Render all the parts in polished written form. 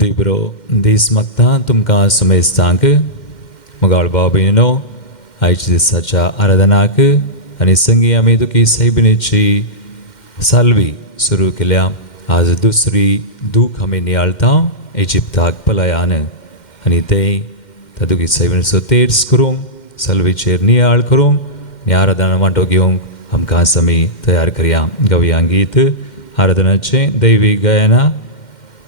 देबरो दीस मागता तुमकां समेस्तांक मोगाळ भाव भयणीनो आयच्या दिसाच्या आराधनाक आनी संगी आमी तुकी सायबिणीची साल्वी सुरू केल्या. आज दुसरी दूख आमी नियाळटा इजिप्ताक पलायान आनी तें तातूंत सायबिणीचो तेर्स करूंक साल्वीचेर नियाळ करूंक आनी आराधना वांटो घेवंक आमकां आमी तयार करया. गवया गीत आराधनाचें दैवीक गायना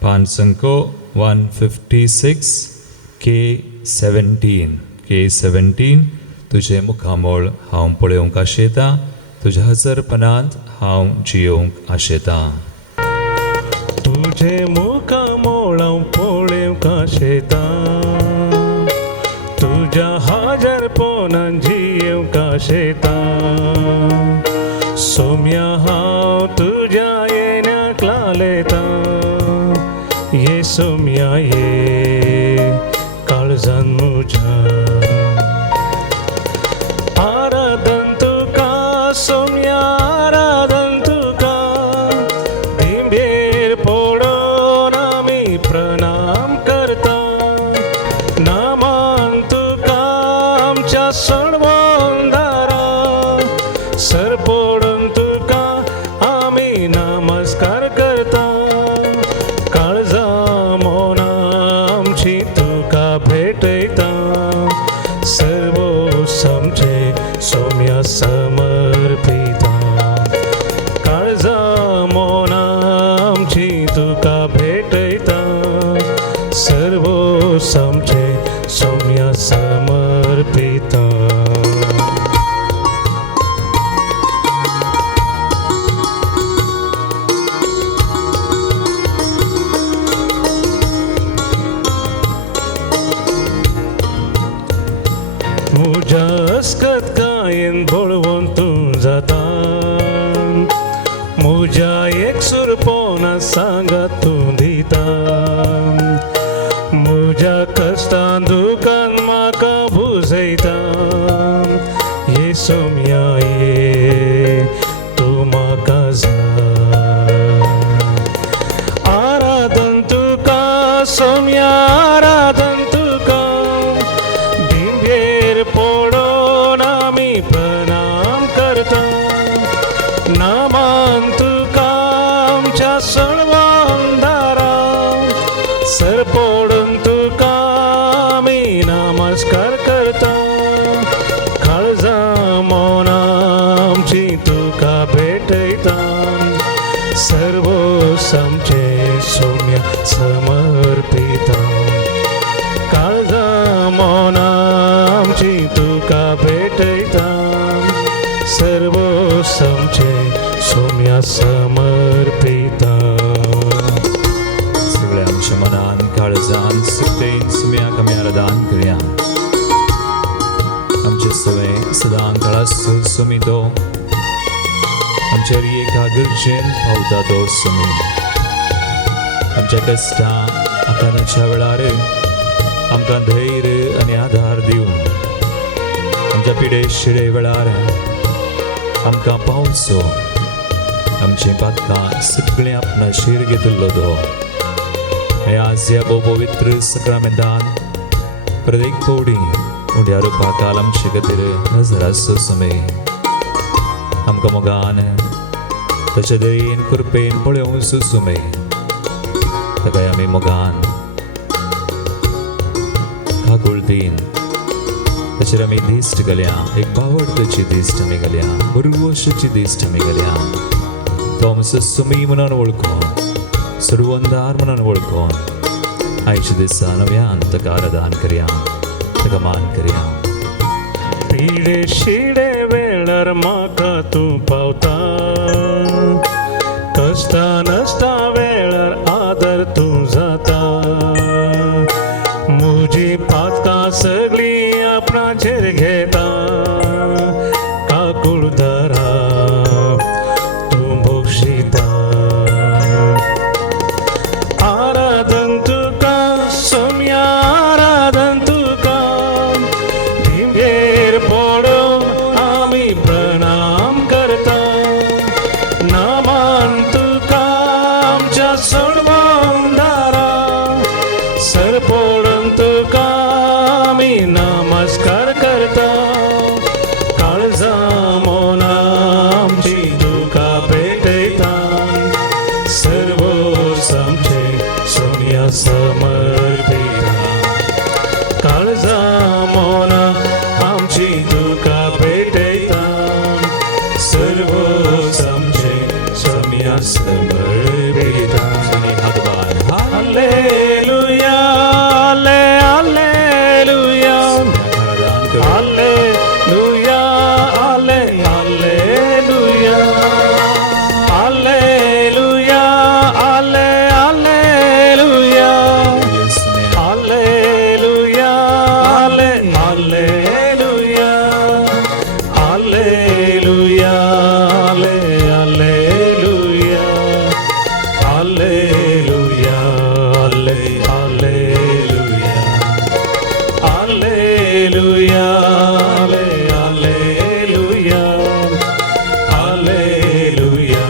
पान संको 156 K17 तुझे मुखामोळ हांव पळोवंक आशेता, तुज्या हजरपणांत हांव जियोंक आशेता. तुझे मुखामोळ हांव पळोवंक आशेता, तुज्या हजरपणांत जियोंक आशेता. सोम्या हांव तुज्या येण्याक लालयता, ये सोम्या ये काळजान म्हज्या. आराधन तुका सोम्या आराधन तुका, दिंबेर पडून आमी प्रणाम करता. नामान तुका आमच्या सणवंदारा, सर पडून तुका आमी नमस्कार करता. काळजा मोना आमची तुका भेटयता, सर्व समचे सोम्या समर्पिता. काळजा मोना आमची तुका भेटयता, सर्व समचे सोम्या समर्पिता. म्हज्या अस्कत कायेन बळवून तूं जाता, म्हज्या एकसुरपणां सांगात तूं दिता. म्हज्या कश्टान दुखान म्हाका बुजयता, ये सोम्या ये तूं म्हाका जाय. आराधन तुका सोम्या आराधन तुका, पडून आमी प्रणाम करता. नामान तुका आमच्या सणवंदारा, सर पडून तुका आमी नमस्कार करता. काळजा मोना आमची तुका भेटयता, सर्व समचे सोम्या समर्पिता. काळजा मोना आमची तुका भेटयता, सर्व समचे सोम्या समर्पिता. सगळ्या आमच्या मनान काळजान सुकतेन सुम्याक आमी आराधन करया. आमचे सवय सदां काळासून सुमितो, आमच्या एका गरजेन पावता तो सुमी. आमच्या कश्टां आकाराच्या वेळार आमकां धैर्य आनी आधार दिवन, आमच्या पिडे शिडे वेळार आमकां पावचो. आमचीं पातकां सगळीं आपणाशीर घेतिल्लो तो. हे आज ह्या भोव पवित्र सक्रामेंतान प्रत्येक पवडी उड्या रुपाकाल आमचे खातीर नजर आसचो समय. आमकां मोगान ताचे दयेन कृपेन पळोवचो समय. ताका आमी मोगान काकुळटीन ताचेर आमी दिश्ट घालया. एक पावडची दिश्ट आमी घालया, बरुवशाची दिश्ट आमी घालया. तो आमचो सुमी म्हणून वळखून, सर्वंदार म्हणून वळखून आयच्या दिसा नव्यान ताका आराधन करया, ताका मान करया. पिडे शिडे वेळार म्हाका तूं पावता, कश्टा नश्टा वेळार आदर तूं जाता. म्हजी पातकां सगळीं आपणाचेर घेता, काकूळ धरा तूं बक्षिता. आराधन तुका सोम्या आराधन तुका, दिंबेर पडून आमी प्रणाम करता. नामान तुका सर्व समचे सोम्या समर्पिता काळजा मोन आमची दुका भेटयता सर्व समचे सोम्या समर्पिता हालेलुया हालेलुया हालेलुया हालेलुया हालेलुया हालेलुया हालेलुया हालेलुया हालेलुया हालेलुया हालेलुया हालेलुया हालेलुया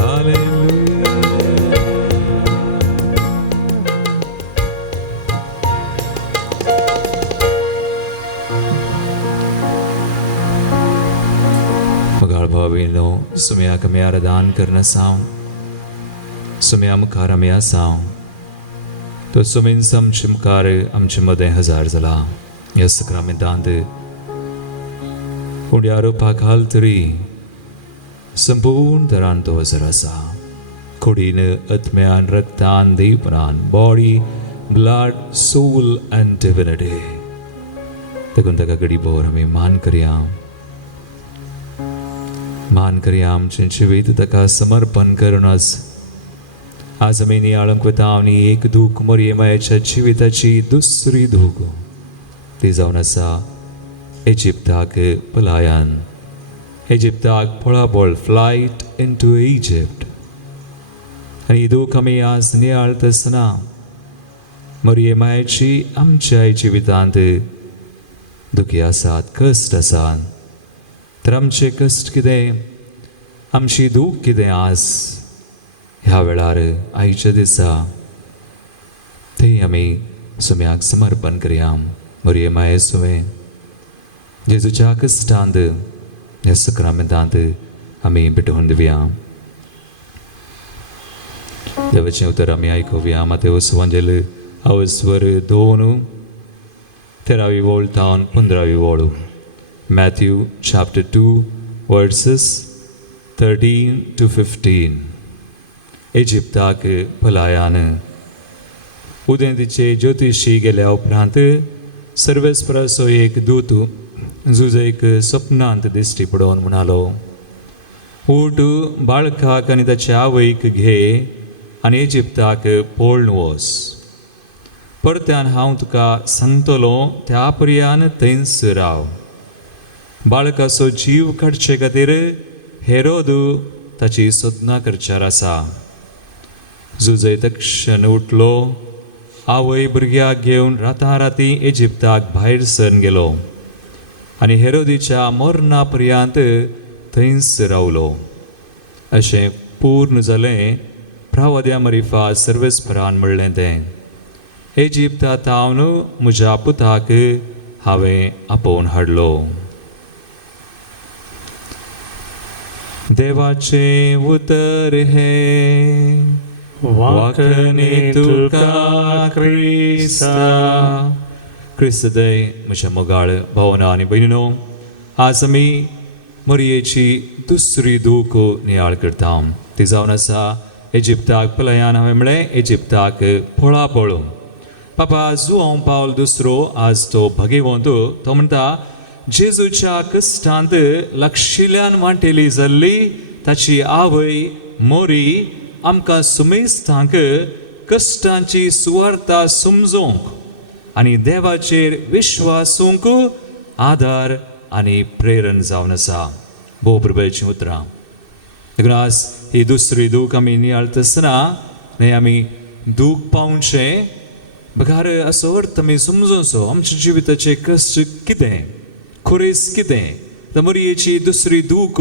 हालेलुया मगाळ भावीनो सुम्या कमी आराधन करना साव सुम्या मुखार आमी आसाव तो सुमीन आमचे मुखार आमचे मदें हजार जाला ह्या सक्रामेंतांत उड्या रोवपाक हाल तरी संपूर्ण तरान तो हजर आसा कुडीन आत्म्यान रक्तान देवपणान body blood soul and divinity देखून ताका घडीभर आमी मान करया आमचें जिवीत ताका समर्पण करूनच आज आमी नियाळक वता आनी एक दूख मरियमायेच्या जिविताची दुसरी दूख ती जावन आसा इजिप्ताक पलायन इजिप्ताक पळापळ फ्लायट इनटू इजिप्ट आनी ही दूख आमी आज नियाळत आसतना मरियमायेची आमच्या जिवितांत दुखी आसात कश्ट आसात तर आमचे कश्ट कितें आमची दूख कितें आज ह्या वेळार आयच्या दिसा थंय आमी सुम्याक समर्पण करया मरियमाये सुमे जेजूच्या कश्टांत ह्या सक्रामेंतांत आमी भेटोवन दिवया देवाचें उतर आमी आयकुया मातेवस वांजेल अवस्वर 2 13वी ओळ तावन 15वी ओळ Matthew chapter 2 verses 13 to 15 इजिप्ताक पलायन उदेंतीचे ज्योतिशी गेल्या उपरांत सर्वेस्पराचो एक दूत जुजयक स्वप्नांत दिश्टी पडोवन म्हणालो ऊठ बाळकाक आनी ताच्या आवयक घे आनी इजिप्ताक पळोवन वच परत्यान हांव तुका सांगतलो त्या पर्यान थंयच राव बाळकाचो जीव काडचे खातीर हेरोद ताची सोदना करच्यार आसा जुजय तक्षण उठलो आवय भुरग्याक घेवन राती इजिप्ताक भायर सरून गेलो आनी हेरोदीच्या मरणा पर्यंत थंयच रावलो अशें पूर्ण जालें प्रवाद्या मरिफा सर्वेस्परान म्हणलें तें इजिप्तांत हांव म्हज्या पुताक हांवें आपोवन हाडलो देवाचे उतर हे वाकणे तुका क्रिस्तदय म्हज्या मोगाळ भावना आनी भयणीनो आज आमी मरियेची दुसरी दूख नियाळ करता ती जावन आसा इजिप्ताक पलायन हांवें म्हळें इजिप्ताक पळापळ पापा जुआंव पावल दुसरो आज तो भगिवंत तो म्हणटा जेजूच्या कश्टांत लागशिल्ल्यान वांटेली जाल्ली ताची आवय मोरी आमकां सुमेस्तांक कश्टांची सुवार्ता समजूंक आनी देवाचेर विश्वासूंक आदार आनी प्रेरण जावन आसा भोव प्रभुची उतरां देखून आज ही दुसरी दूख आमी नियाळत आसतना हें आमी दूख पावचें बघार असो अर्थ आमी समजूचो आमच्या जिविताचे कश्ट कितें खुरीस कितें तर मरियेची दुसरी दूख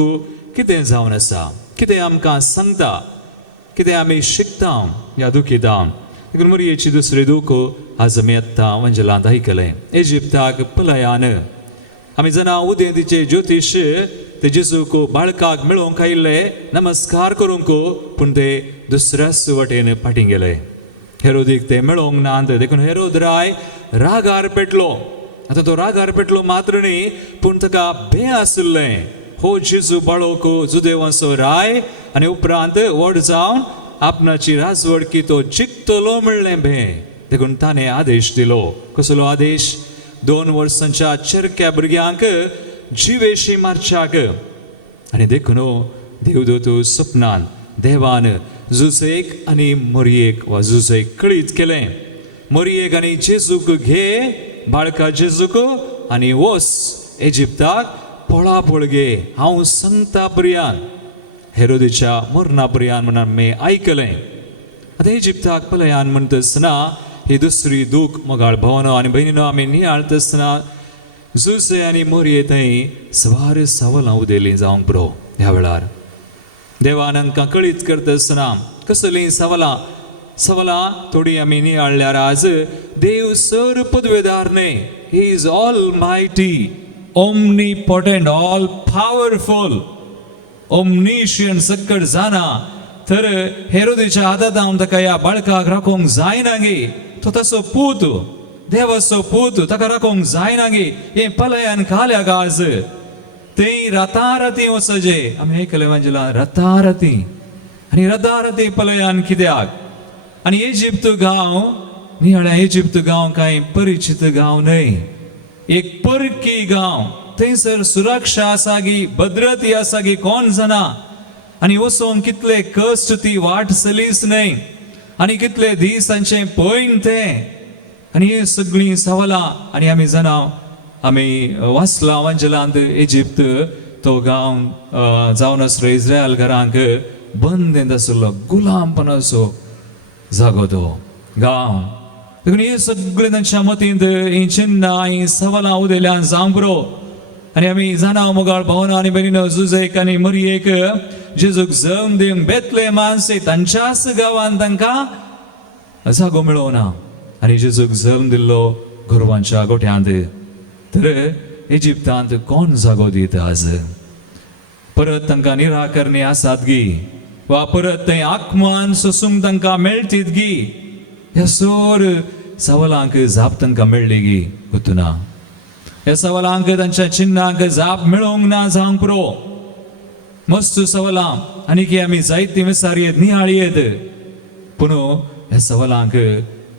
कितें जावन आसा कितें आमकां सांगता कितें आमी शिकता ह्या दुखीतां देखून मोरयेची दुसरें दूख आज आमी आत्तां वंजलांत आयकलें. इजिप्ताक पलायन आमी जाणा उदें तिचे ज्योतीश ते जेजूक बाळकाक मेळोवंक आयिल्ले नमस्कार करूंक पूण ते दुसऱ्याच वटेन फाटीं गेले. हेरोदीक ते मेळोवंक नात देखून हेरोद राय रागार पेटलो. आतां तो रागार पेटलो मात्र न्ही पूण ताका भंय आसलें. हो जेजू बाळोक जुदेवाचो राय आनी उपरांत व्हड जावन आपणाची राजवडकी तो जिखतलो म्हणलें भंय. देखून ताणें आदेश दिलो. कसलो आदेश? 2 वर्सांच्या चरक्या भुरग्यांक जिवेशी मारच्याक. आनी देखून देवदूत सपनान देवान जुजेक आनी मोरयेक वा जुजेक कळीत केलें. मोरयेक आनी जेजूक घे बाळका जेजूक आनी वस इजिप्ताक पळापळ घे. हांव सांगता पर्यान हेरोदीच्या मरणा पर्यान म्हणून मी आयकलें. आतां इजिप्ताक पलायन म्हणटा आसतना ही दुसरी दूख मोगाळ भावनो आनी भयणीनो आमी नियाळता आसतना जुजे आनी मोरये थंय सवार सवलां उदेलीं जावंक पुरो. ह्या वेळार देवान आमकां कळीत करता आसतना कसलीं सवलां थोडीं आमी नियाळल्यार आज देव सर पदवेदार न्ही. He is all mighty, omnipotent, all powerful, omniscient, सकट जाणा. तर हेरोदीच्या हातांत ताका ह्या बाळकाक राखोवंक जायना गे. तो तसो पूत, देवाचो पूत, ताका राखोवंक जायना गे. हें पलायन काल्याक आज थंय राताराती वचचे. आमी आयकलें वंजलां राताराती आनी राताराती पलायन कित्याक? आनी इजिप्त गांव नियाळ्या इजिप्त गांव कांय परिचित गांव न्हय. एक परकी गांव. थंयसर सुरक्षा आसा गी, भद्रती आसा गी कोण जाणा. आनी वचोंक कितले कश्ट ती वाट चलीच न्हय आनी कितले दिसांचे पयन तें. आनी ही सगळीं सवलां आनी आमी जाणा आमी वाचलां वंजलांत इजिप्त तो गांव जावन आसलो इस्रायल घरांक बंदेंत आसलो गुलामपणाचो जागो तो गांव. देखून हे सगळे तांच्या मतींत ही चिन्नां ही सवलां उदेल्यान जावंक पुरो. आनी आमी जाणा मोगाळ भावना आनी भयणीनो जुजेक आनी मोरयेक जेजूक जल्म दिवंक बेतलेहमांत तांच्याच गांवांत तांकां जागो मेळोना. आनी जेजूक जल्म दिल्लो गोरवांच्या गोठ्यांत. तर इजिप्तांत कोण जागो दिता आज? परत तांकां निराकरणी आसात गी वा परत थंय आत्मान सोसूंक तांकां मेळटीत गी? ह्या सोर सवलांक जाप तांकां मेळ्ळी गी गुतुना. ह्या सवलांक तांच्या चिन्नांक जाप मेळोवंक ना जावंक पुरो. मस्त सवलां आनी की आमी जायतीं विचारयेत नियाळयेत पूण ह्या सवलांक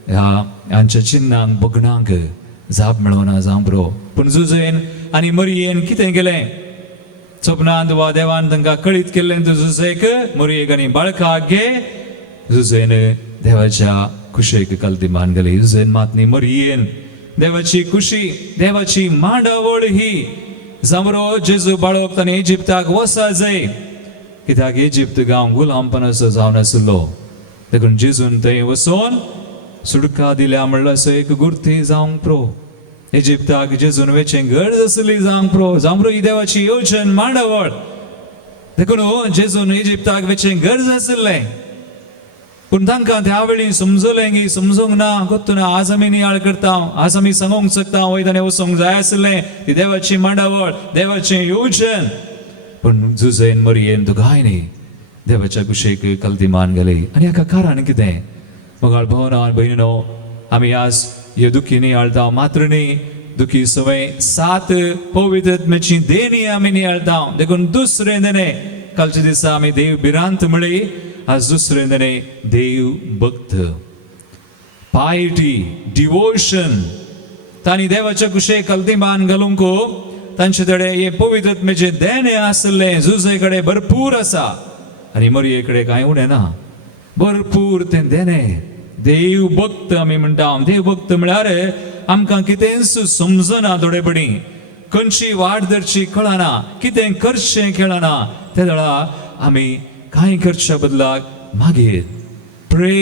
ह्यांच्या चिन्नांक बगणांक जाप मेळोना जावंक पुरो. पूण जुजेन आनी मोरयेन कितें केलें? सपनांत वा देवान तांकां कळीत केल्लें जुजेक मोरयेक आनी बाळकाक घे. जुजेन देवाच्या कुशेक कल्तिमान गेली. जुजेन मात न्ही मोरयेन देवाची कुशी, देवाची मांडावळ ही जामरो जेजू बाळोक ताणें इजिप्ताक वसा जाय. कित्याक इजिप्त गांव गुलामपणाचो जावन आसलो. देखून जेजून थंय वचोन सुडका दिल्या म्हणल्यार असो एक गुर्ती जावंक पुरो. इजिप्ताक जेजून वेचें गरज आसली जावंक पुरो. जामरो ही देवाची येवजण मांडावळ. देखून जेजून इजिप्ताक वेचें गरज आसलें पूण तांकां त्या वेळी समजलें की समजूंक ना गोत्तुना. आज आमी नियाळ करता, आज आमी सांगूंक शकता वय ताणें वचोंक जाय आसलें. ती देवाची मांडावळ, देवाचें येवजण. पूण जुजेन मोरयेन दोगांय न्ही देवाच्या कुशेक कल्तिमान गेली. आनी हाका कारण कितें? मोगाळ भावना भयणीनो आमी आज ह्यो दुखी नियाळटा मात्र न्ही दुखी सवय 7 पवित्रत्मेची देणी आमी नियाळटा. देखून दुसरें देणें कालच्या दिसा आमी देव भिरांत म्हळी. आज दुसरें देणें देव भक्त, पायटी, डिवोशन. तांणी देवाच्या कुशेक कल्तिमान घालूंक तांचे कडेन हे पवित्रत्मेचे देणें आसलें. जुजे कडेन भरपूर आसा आनी मोरये कडेन कांय उणें ना. भरपूर तें देणें. देव भक्त आमी म्हणटा. देव भक्त म्हळ्यार आमकां कितेंच समजना थोडेपणी. खंयची वाट धरची कळना, कितें करचें कळना. त्या वेळार आमी कांय करच्या बदलाक मागीर प्रे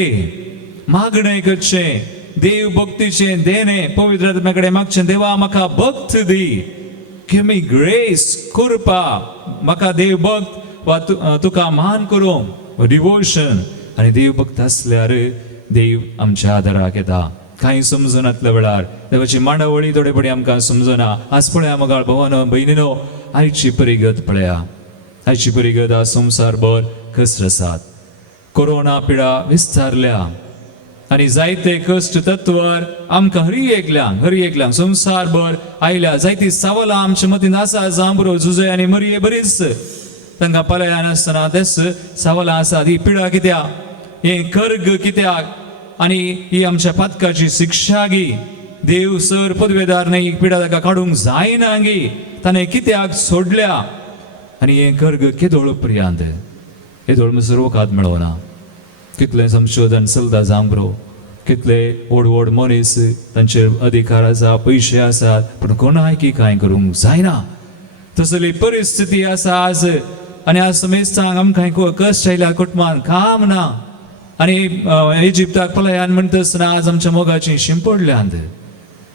मागणें करचें. देव भक्तीचें देणें पवित्र आत्म्या कडेन मागचें. देवा म्हाका भक्त दी, गिव मी ग्रेस, कृपा. म्हाका देव भक्त वा तुका मान करूंक डिवोशन आनी देव भक्त आसल्यार देव आमच्या आदाराक येता. कांय समजनातल्या वेळार देवाची मांडावळी थोडे पडी आमकां समजना. आज पळया मोगाळ भवानो भयणीनो, आयची परिगत पळया. आयची परिगत हा संवसारभर कसरसात. कोरोना पिडा विस्तारल्या आनी जायते कश्ट तत्वार आमकां हरी एकल्यांक संवसारभर आयल्या. जायती सावलां आमच्या मतीन आसा. जांबरो झुजे आनी मरये बरीच तांकां पर्याय नासतना तेच सावलां आसात. ही पिडा कित्याक, हे कर्ग कित्याक, आनी ही आमच्या पातकाची शिक्षा गी. देव सर पदवेदार ही पिडा ताका काडूंक जायना गी. ताणें कित्याक सोडल्या. आनी हे कर्ग केदोळ पर्यंत केदोळ म्हणसर वखाद मेळना. कितले संशोधन चलता जांबरो, कितले व्हड व्हड मनीस तांचे अधिकार आसा, पयशे आसात, पूण कोणायकी कांय करूंक जायना. तसली परिस्थिती आसा आज. आनी आज समेस्तांक आमकां कश्ट आयल्या कुटुंबान काम ना. आनी इजिप्ताक पलायन म्हणटसतना आज आमच्या मोगाची शिंपडल्यांत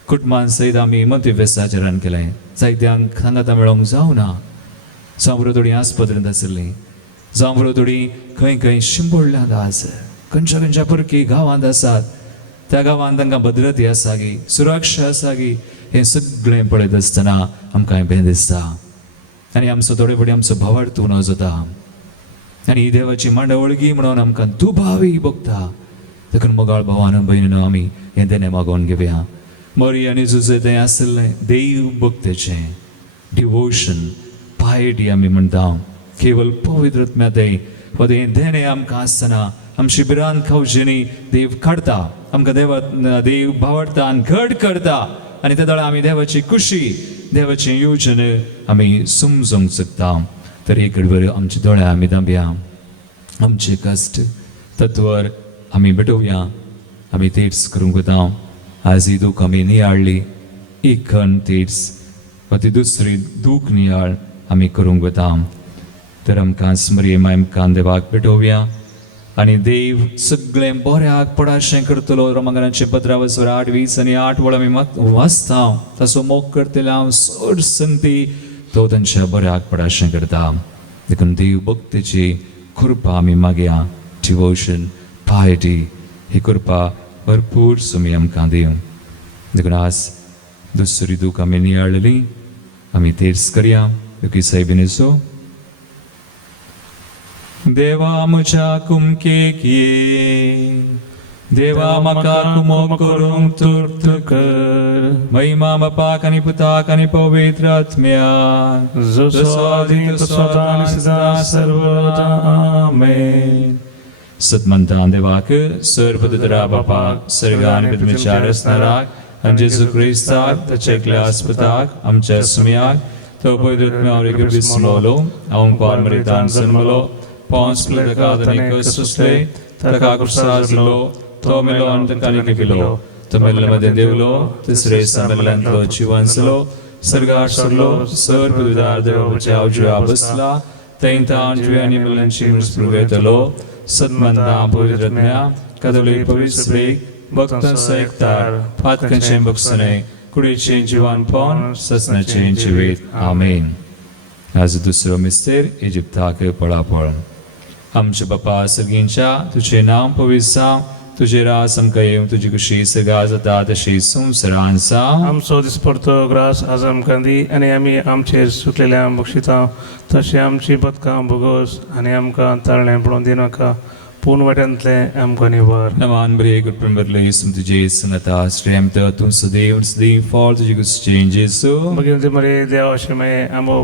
कुटुंबान सयत आमी मंत्रिवेसाचरण केलें. जायत्यांक सांगाता मेळोंक जावना. जांबरो थोडी आस्पत्रेंत आसलीं, जांबरो थोडी खंय शिंपडल्यांत आज. खंयच्या परकी गांवांत आसात. त्या गांवांत तांकां भद्रती आसा गी, सुरक्षा आसा गी. हें सगळें पळयत आसतना आमकां भें दिसता. आनी आमचो थोडे पडी आमचो भावार्थ उणो जाता. आनी ही देवाची मांडावळगी म्हणून आमकां दुबावी भोगता. देखून मोगाळ भावानो भयणीनो, आमी हें देणें मागोवन घेवया. मरी आनी झुजे तें आसलें देव भक्तेचें डिवोशन, पायटी आमी म्हणटा. केवळ पवित्रत्म्यातें हें देणें आमकां आसतना आम शिबिरांत खावचेनी देव काडटा. आमकां देव भावार्थान घट करता. आनी त्या वेळा आमी देवाची खुशी, देवाचें येवजण आमी समजूंक शकता. तर एक घडवर आमचे दोळे आमी धांबया. आमचे कश्ट तत्वार आमी भेटोवया. आमी तेच करूंक वता. आज ही दूख आमी नियाळली. एक खण तेच वा ती दुसरी दूख नियाळ आमी करूंक वता. तर आमकां स्मरये आमकां देवाक भेटोवया. आनी देव सगळें बऱ्याक पडाशें करतलो. रोमांगनाचे 15:28 आनी 8 वळ आमी वाचता. ताचो मोग करतले हांव सर संगती तो तांच्या बऱ्याक पडाशें करता. देखून देव भक्तीची कृपा आमी मागया. डिवोशन, पायटी, ही कृपा भरपूर सुमी आमकां दिवं. देखून आज दुसरी दूख आमी नियाळली. आमी तेच करया. दुखी साहेबिनेचो देवा म्हज्या कुमकेक ये. देवा म्हाका कुमो करूंक तूर्त कर. महिमा बापाक आनी पुताक आनी पवित्र आत्म्याक जसो आदी तसो आता आनी सदां सर्वदा. आमेन. सतमंता देवाक, सर्वपदरा बापाक, सर्गा आनी पृथ्वीचेर असणाराक आनी जेजू क्रिस्ताक ताच्या एकल्या आस्पताक आमच्या सुमयाक तो पवित्र आत्म्यावर विस्मलो. हांव पारमरितान जन्मलो. पांच प्लकादनी कसुसले ताका कुर्साजलो. तो मेलो आनी ताका निपिलो. तो मेल्ल्यामध्ये देवलो. तिसरे मेल्ल्यांतलो जिवंसलो. सर्गार सरलो. सर पदवीदार देवाच्या उजव्या बसला. थंय जिव्यांनी मेल्ल्यांची मृत्यूवेतलो. सतमंता पवित्र आत्म्या कदोली पवित्र भक्तां एकतार पातकांचें बक्षणे कुडीचें जिवनपण ससनाचें जिवीत. आमेन. आज दुसरो मिस्तेर इजिप्ताक पळापळ. आमचे बापा सर्गींच्या तुझे नाम पवित्र. तुझे रास आमकां येवं. तुजी कुशी सगा जाता तशी संवसारान सा. आमचो दिसपडतो ग्रास आज आमकां दी. आनी आमी आमचेर सुटलेल्या बक्षिता तशें आमची बदकां भोगोस. आनी आमकां ताळणें पडोवन दी नाका, पूण वाट्यांतलें आमकां निवार. नमान बरे कुटुंब बरले सुम तुझे संगता श्रेम तूं सदैव सदैव फॉल तुझी कुशी जेसू. भगिनी मरे देव अशें आमो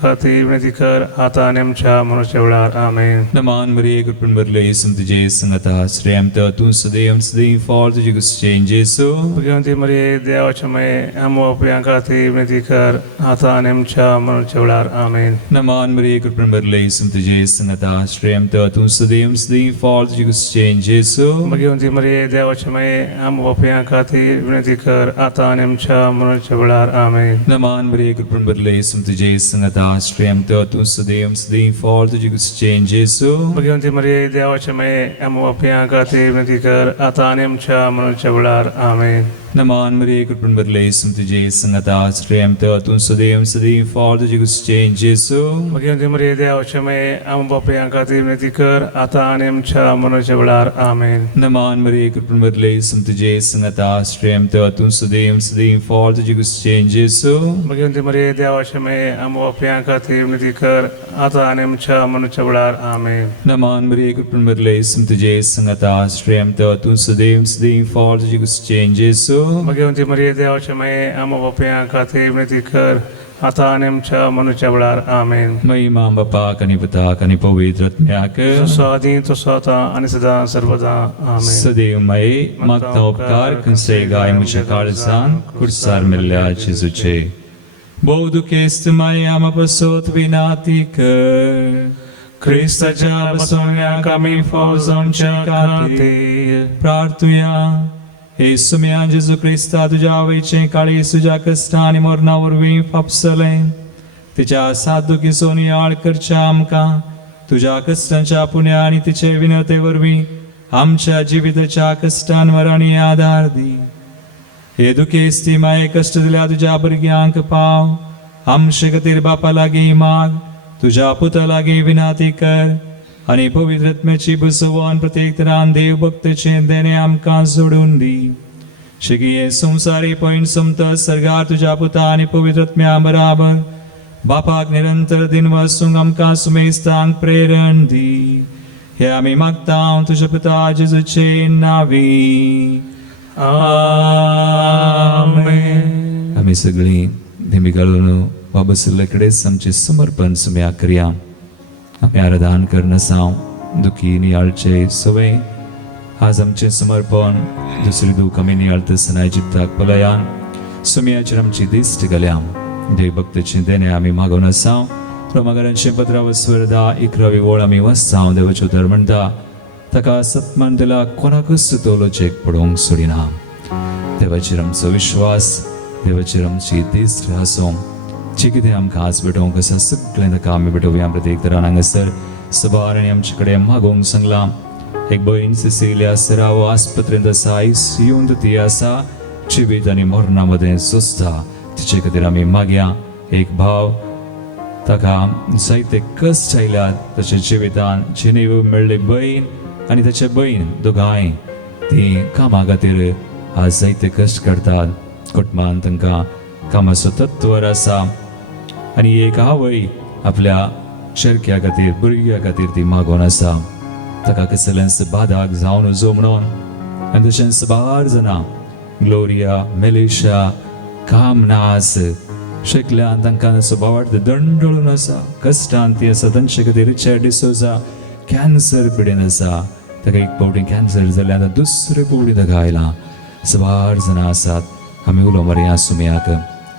खातीर विनंती कर आता आनी आमच्या मनुष्य वेळार. आमेन. नमान बरे कुटुंब बरले सुम तुझे संगता श्रेम तूं सदैव सदैव फॉल तुझी कुशी जेसू. भगिनी मरे देव अशें आमो खातीर विनंती कर आता आनी आमच्या मनुष्य वेळार. आमेन. नमान बरे कुटुंब बरले सुम तुझे संगता श्रेम तूं सदैव सदैव फॉल तुझी कुशी जेसू. भगिनी मरे देव अशें आमो खातीर विनंती कर आता आनी आमच्या मनुष्य वेळार. आमेन. नमान बरे कुटुंब बरले सुम तुझे संगता श्रेम तूं सदैव सदैव फॉल तुझी कुशी जेसू. भगिनी मरे देव अशें आमो खातीर विनंती कर आता आनी आमच्या मनुष्य वेळार. आमेन. नमान बरे कुटुंब बरले सुम तुझे संगता श्रेम तूं सदैव सदैव फॉल तुझी कुशी जेसू. भगिनी मरे देव अशें आमो खातीर विनंती कर आता आनी आमच्या मनाच्या वेळार आमेन. नमान मरे कृपण बदले सम तुझे संगता श्रेम तो तू सदैव सदैव फॉल तुझे गुस्से जेसु भगवंती मरे देवाचे मे आम बापया खातीर विनंती कर आता आनी आमच्या मनाच्या वेळार आमेन. नमान मरे कृपण बदले सम तुझे संगता श्रेम तो तू सदैव सदैव फॉल तुझे गुस्से जेसु भगवंती मरे देवाचे मे आम बापया खातीर विनंती कर आता आनी आमच्या मनाच्या वेळार आमेन. महिमा बापा कनि पिता कनि पवित्र आत्म्याक जसो आदी तसो आता आणि सदा सर्वदा आमेन. सदैव मये मागता उपकार कंसे गाय मुझे काळजान कुर्सार मिळल्या जेजूचे बहुदुखेस्त माया मपसोत विनाती कर ख्रिस्ताच्या बसवण्या कामी फौजांच्या खातीर प्रार्थुया हे सुम्या जेजू ख्रिस्ता तुझ्या वेचे काळी तुझ्या कष्टाने मरणावरवी फापसले तिच्या साधुकी सोनियाळ करच्या आमका तुझ्या कष्टांच्या पुण्या आणि तिचे विनतेवरवी आमच्या जीविताच्या कष्टांवर आणि आधार दी. हे दुखेस ती माये कष्ट दिल्या तुझ्या भुरग्यांक पाव आमचे खातीर बापा लागी माग तुझ्या पुता लागी विनाती कर आणि पवित्रत्म्याची बसवण प्रत्येक तरान देव भक्तचे देणे आमकां जोडून दी. शिगिये संसारी पॉइंट समत सरगार तुझ्या पुता आणि पवित्रत्म्या बराबर बापाक निरंतर दिन वासूंक आमकां सुमेस्तांक प्रेरण दी. हे आमी मागता तुझ्या पुता जेजूचे नावी आमेन. आमी सगळीं नेहमी घालून बाबसलेकडेच आमचे समर्पण सुम्या करया. आमी आराधन करना साव दुखी नियाळचे सवय आज आमचे समर्पण दुसरी दूख आमी नियाळत सनाय चित्ताक पलयान सुम्याचेर आमची दिश्ट घाल्या देव भक्तची देणे आमी मागोन आसाव. रोमाकारांचे पत्राव स्वर्धा 11वी ओळ आमी वाचता देवाचो उतर म्हणटा ताका सत्मान दिला कोणाकच तोलो चेक पडोवंक सोडिना. देवाचेर आमचो विश्वास देवाचेर आमची दिश्ट आसूं जे कितें आमकां आज भेटोवंक आसा सगळें ताका आमी भेटोवया. प्रत्येक तरान हांगासर सबार आनी आमचे कडेन मागोवंक सांगला. एक भयण सिसिलिया सराव आस्पत्रेंत आसा ICUंत ती आसा जिवीत आनी मरणा मदें सोंसता तिचे खातीर आमी मागया. एक भाव ताका जायते कश्ट आयल्यात ताच्या जिवितान जिणेव मेळ्ळी भयण आनी ताचे भयण दोगांय ती कामा खातीर आज जायते कश्ट करतात. कुटुंबान तांकां कामाचो तत्वर आसा आनी एक आवय आपल्या शेरक्या खातीर भुरग्या खातीर ती मागोन आसा. ताका कसलेंच बादाक जावन नजो म्हणून आनी तशेंच बार जाणां ग्लोरिया मेलिशा काम नास शेकल्यान तांकां स्वभावार्थ दंडळून आसा कश्टान ती आसा तांचे खातीर रिचर्ड डिसोजा कॅन्सर पिडेन आसा. ताका एक पावटी कॅन्सर जाल्यार दुसरे पावटी ताका आयला. सबार जाणां आसात. आमी उलो मारया सुम्याक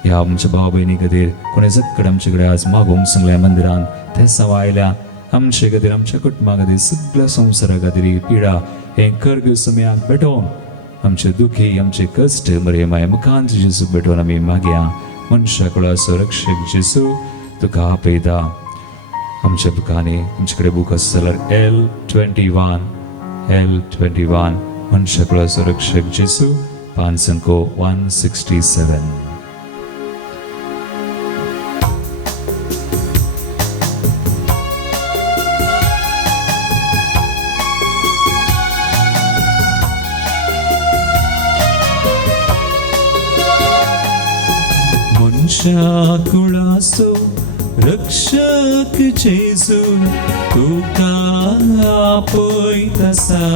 ह्या आमच्या भाव भयणी खातीर कोणे जक्कड आमचे कडेन आज मागोवंक सांगल्या मंदिरान ते सवा आयल्या आमचे खातीर आमच्या कुटुंबा खातीर सगळ्या संवसारा खातीर ही पिडा हे कर्ग सुम्याक भेटोवन आमचे दुखी आमचे कश्ट मरे माय मुखांत जेजू भेटोवन आमी मागया. मनशा कुळाचो रक्षक जेजू तुका आपयता. आमच्या बुकांनी आमचे कडेन बूक आसा जाल्यार L21 मनशा कुळाचो रक्षक जेजू पान संको 167. मनशा कुळाचो रक्षक जेजू तुका आपयतसा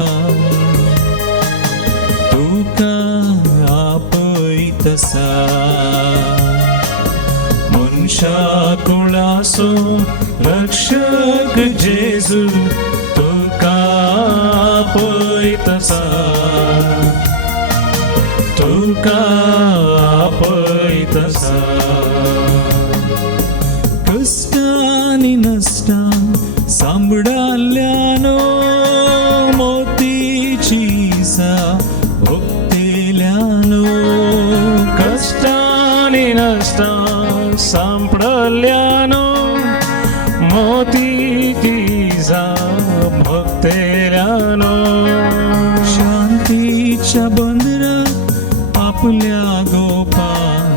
तुका आपयतसा. मनशा कुळाचो रक्षक जेजू तुका आपयतसा तुका आपयतसा. कष्टानी नष्टां सांबडाल्यानो मोतीची भोगतेल्यानो कष्टानी नष्टां सांपडल्यानो मोतीची भोगतेल्यानो. शांतीच्या बंदरात आपल्या गोपाल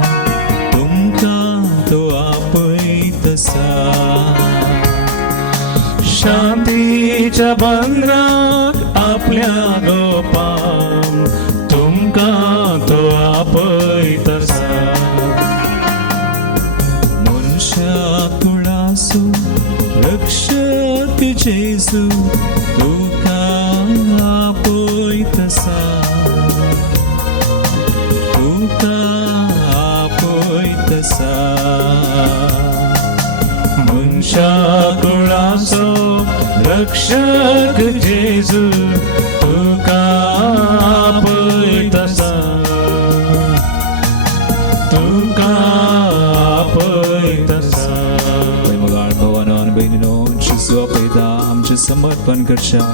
तुमकां तो आपयतसा. शांतीच्या पापाच्या बंधनाक आपल्या गोपाम तुमकां तो आपयतसा मनशा कुळासू रक्षक जेजू तुका आपयतसा तुका आपयतसा मनशा कुळाचो रक्षक जेजू तुका आपयतसा तुका आपयतसा प्रेमगाळ भवानो आनी बहिणीनो जेजू आपयता आमचें समर्पण करच्या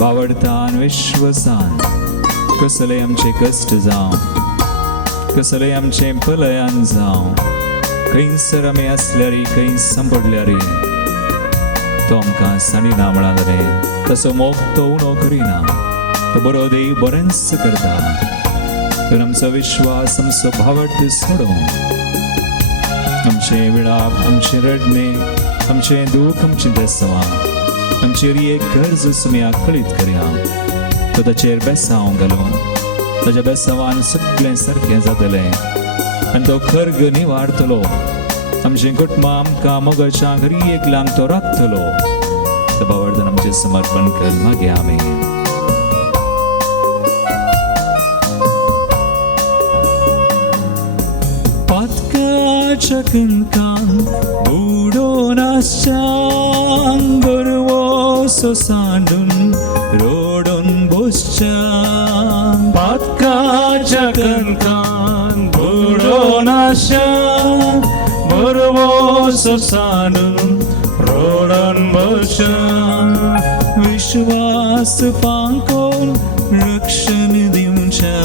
वावडतान विश्वासान कसलेय आमचे कश्ट जावं कसलेय आमचे पलयान जावं खंयसर आमी आसल्यारी खंय सांपडल्यारी तो आमकां साणिना म्हणाले तसो मोग तो उणो करिना तो बरो देव बरेंच करता तर आमचो विश्वास आमचो भावट सोडून आमचे विळाप आमचे रडणे आमचे दूख आमची देसवां आमची एक गरज सुमया कळीत करया तो ताचेर बेसांव घालून ताच्या बेसांवान सगळें सारकें जातलें आनी तो खर्ग निवारतलो आमचें कुटुंब आमकां मोगाच्या घरी एकल्यांक तो राखतलो तो बावडदान आमचें समर्पण कर मागे आमी पातकाच्या कणकान बुडोन आसच्यान गोरवो सांडून रोडून बसच्यान पातकाच्या कणकान बुडोन आशा बरवो सांडून रोडन बशा विश्वास फांकोन रक्षण दिवच्या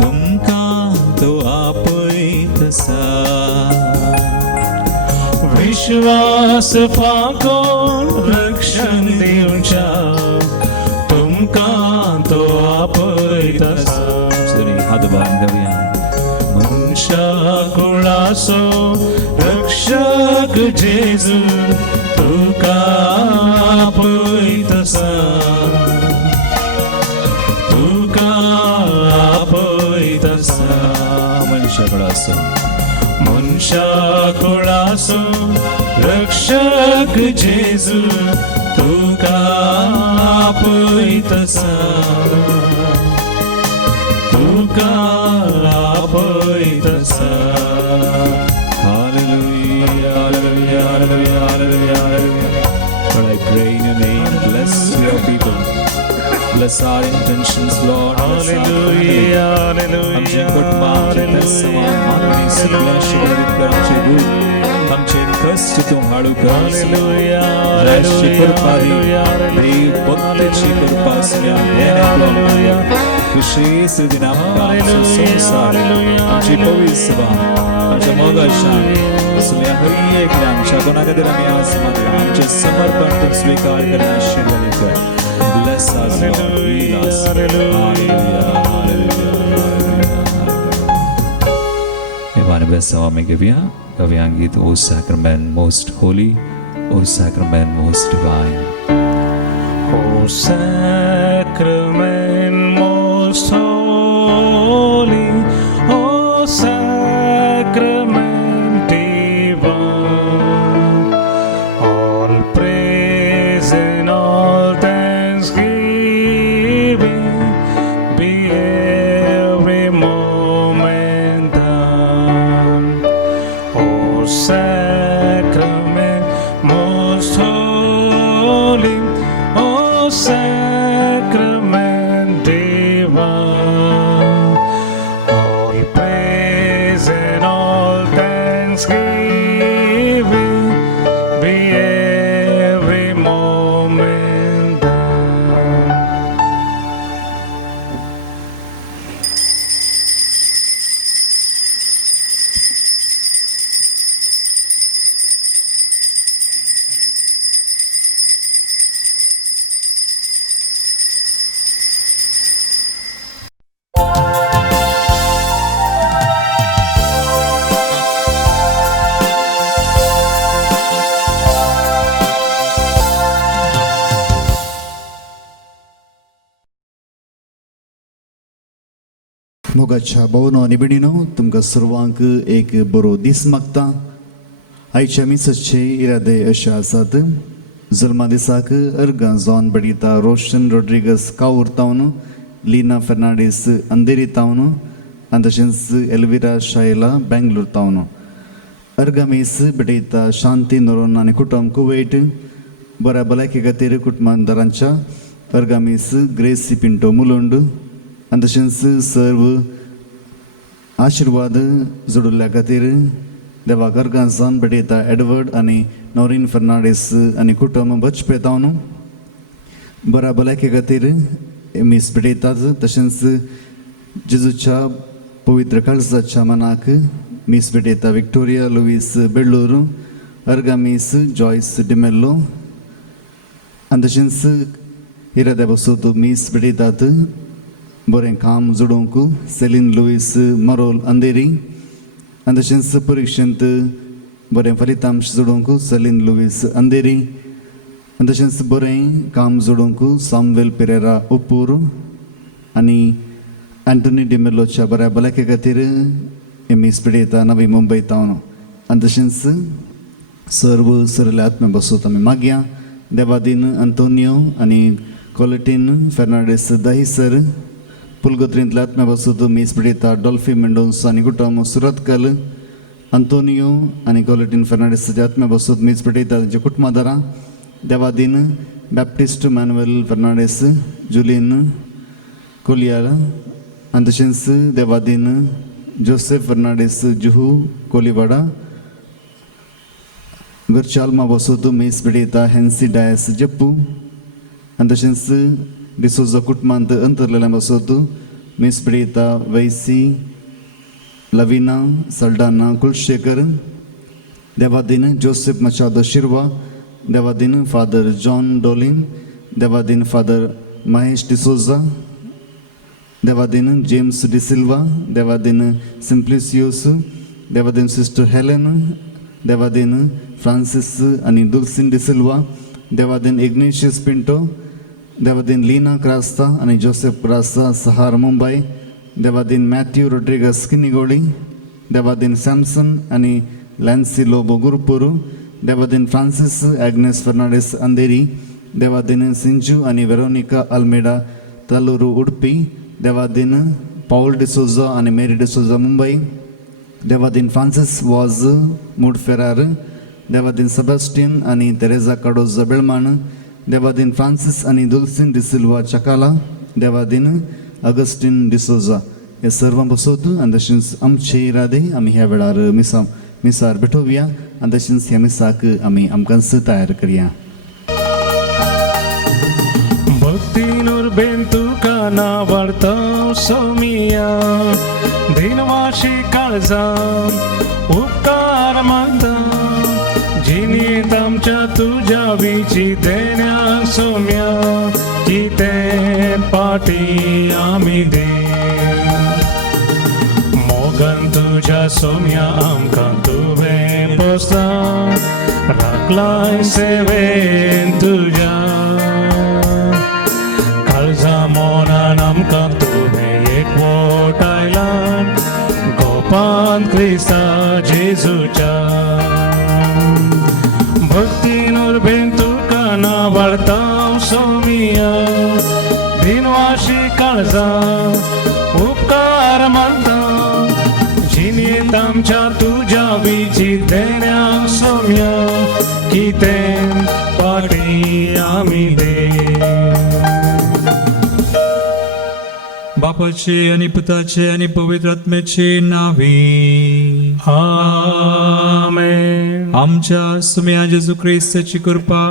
तुमकां तो आपयतसा विश्वास फाकोन रक्षण दिवच्या तुमकां तो आपयतसा हातभार घालया मनशा कुळाचो रक्षक जेजू तुका आपयतसा तुका आपयतसा मनशा कुळाचो मनशा कुळाचो रक्षक जेजू तुका आपयतसा तुका आपयतसा Hallelujah, hallelujah, hallelujah, hallelujah, hallelujah. Lord, I pray in your name, bless your people. Bless our intentions, Lord. Bless our Hallelujah, आमचे hallelujah, कुटुंब आमचे बेसवा मागणी सगळ्या शिवरीत कर आमचे दूध आमचे कष्ट तूं हाडू कर Hallelujah, राष्ट्र कृपा दी hallelujah, देव भक्तीची कृपा सुया hallelujah. विशेष दिन आमकां आमचो संसार आमची पवित्र सभा आमच्या मोगाच्या सुया हर एकल्या आमच्या कोणा खातीर आमी आज मागला आमचे समर्पण तूं स्वीकार करना आशिर्वादीत कर Bless us, Lord. Heal us. Hallelujah, hallelujah, hallelujah. Evan bersama Megavia, Gavian Git, O Sacrament most holy, O Sacrament most divine. O sacrament most holy, O sacrament divine, all praise and all thanksgiving be every moment done. O sacrament most holy, O sacrament मोगाच्या भोवनो आनी भयणीनो तुमकां सर्वांक एक बरो दीस मागता. आयच्या मिसाचे इरादे अशे आसात. जल्मा दिसाक अर्गां जावन बडयता रोशन रॉड्रिगस कावूर तावन, लिना फेर्नांडीस अंधेरी तावन आनी तशेंच एल्विरा शायला बेंगलोर तावन. अर्गां मीस बडयता शांती नोरोन आनी कुटुंब कुवेट. बऱ्या भलायके खातीर कुटुंबदारांच्या अर्गां मीस ग्रेसी पिंटो मुलुंड आनी तशेंच सर्व आशिर्वाद जोडुल्ल्या खातीर देवाक अर्गां जावन बडयता एडवर्ड आनी नॉरीन फेर्नांडीस आनी कुटुंब बचपे तावन. बऱ्या भलायके खातीर मीस बडयतात. तशेंच जेजूच्या पवित्र काळजाच्या मनाक मीस बडयता विक्टोरिया लुईस बेळ्ळूर. अर्गां मीस जॉयस डिमेल्लो आनी तशेंच इराद्या बसोत मीस बडयतात. बरें काम जोडोवंक सेलीन लुईस मरोल अंधेरी आनी तशेंच परिक्षेंत बरें फलितांश जोडोवंक सेलीन लुईस अंधेरी आनी तशेंच बरें काम जोडोवंक सामुएल पेरेरा उपूर आनी एंटोनी डिमेलोच्या बऱ्या भलायके खातीर मीस बडयता नवी मुंबय तावन. आनी तशेंच सर्व सरले आत्मे बसोत आमी मागया. देवादीन अंतोनियो आनी कॉलेटीन फेर्नांडीस दहिसर. पुलगोत्रींतले आत्मे बसोत मीस बडयता डॉल्फी मेंडोन्स आनी कुटुंब सुरतकल. अंतोनियो आनी कॉलेटीन फेर्नांडीसाचे आत्मे बसोत मीस बडयता तांच्या कुटुंबदारां. देवादीन बॅप्टिस्ट मॅन्युएल फेर्नांडीस जुलीन कोलियार आनी तशेंच देवादीन जोसेफ फेर्नांडीस जुहू कोलीवाडा. घरच्या आल्मा बसोत मीस बडयता हेन्सी डायस जप्पू आनी तशेंच डिसोजा कुटुंबांत अंतरलेल्या बसोत मीस बडयता वैसी लविना सल्डाना कुलशेखर. देवादीन जोसेफ मचादो शिर्वा. देवादीन फादर जॉन डोलिन. देवादीन फादर महेश डिसोजा. देवादीन जेम्स डिसिल्वा. देवादीन सिंप्लिसियोस. देवादीन सिस्टर हेलेन. देवादीन फ्रांसिस आनी दुल्सिन डिसिल्वा. देवादीन इग्नेशियस पिंटो. देवादीन लीना क्रास्ता आनी जोसेफ क्रास्ता सहार मुंबय. देवादीन मॅथ्यू रॉड्रिगस किनिगोळी. देवादीन सॅमसन आनी लॅन्सी लोबो गुरुपूर. देवादीन फ्रांसिस ॲग्नेस फेर्नांडीस अंधेरी. देवादीन सिंजू आनी वेरोनिका अल्मेडा तलूरू उडपी. देवादीन पाऊल डिसोजा आनी मेरी डिसोजा मुंबय. देवादीन फ्रांसिस वॉज मुडफेरार. देवादीन सेबास्टियन आनी तेरेजा काडोजा बेळमाण. देवादीन फ्रांसिस आनी दुल्सिन डिसिल्वा चकाला. देवादीन अगस्टीन डिसोजा. हे सर्व बसोत आनी तशेंच आमचे इरादे आमी ह्या वेळार मिसार भेटोवया आनी तशेंच ह्या मिसाक आमी आमकांच तयार करया. भक्तीनूर बेन तुका नावाडता सोमिया. दिनवाशी काळजा उपकार मागता. जिणेंत आमच्या तुज्या विची देण्या सोम्या. कितें पाटी आमी दे मोगन तुज्या सोम्या आमकां तुवें पोसता. राखलाय सेवेन तुज्या. काळजा मोनान आमकां तुवें एकवोट आयलां. गोपान क्रिस्ता जेजूच्या. भक्तीनूर बेन तुका नावाडता सोमिया. दिनवाशी काळजा उपकार मानता. जिणेंत आमच्या तुज्या विची देण्या सोम्या. कितें पाटी आमी दे. बापाचे आनी पुताचे आनी पवित्र आत्म्याचे नावी. आमेन. आमच्या सुम्या जेजू क्रिस्ताची कृपा,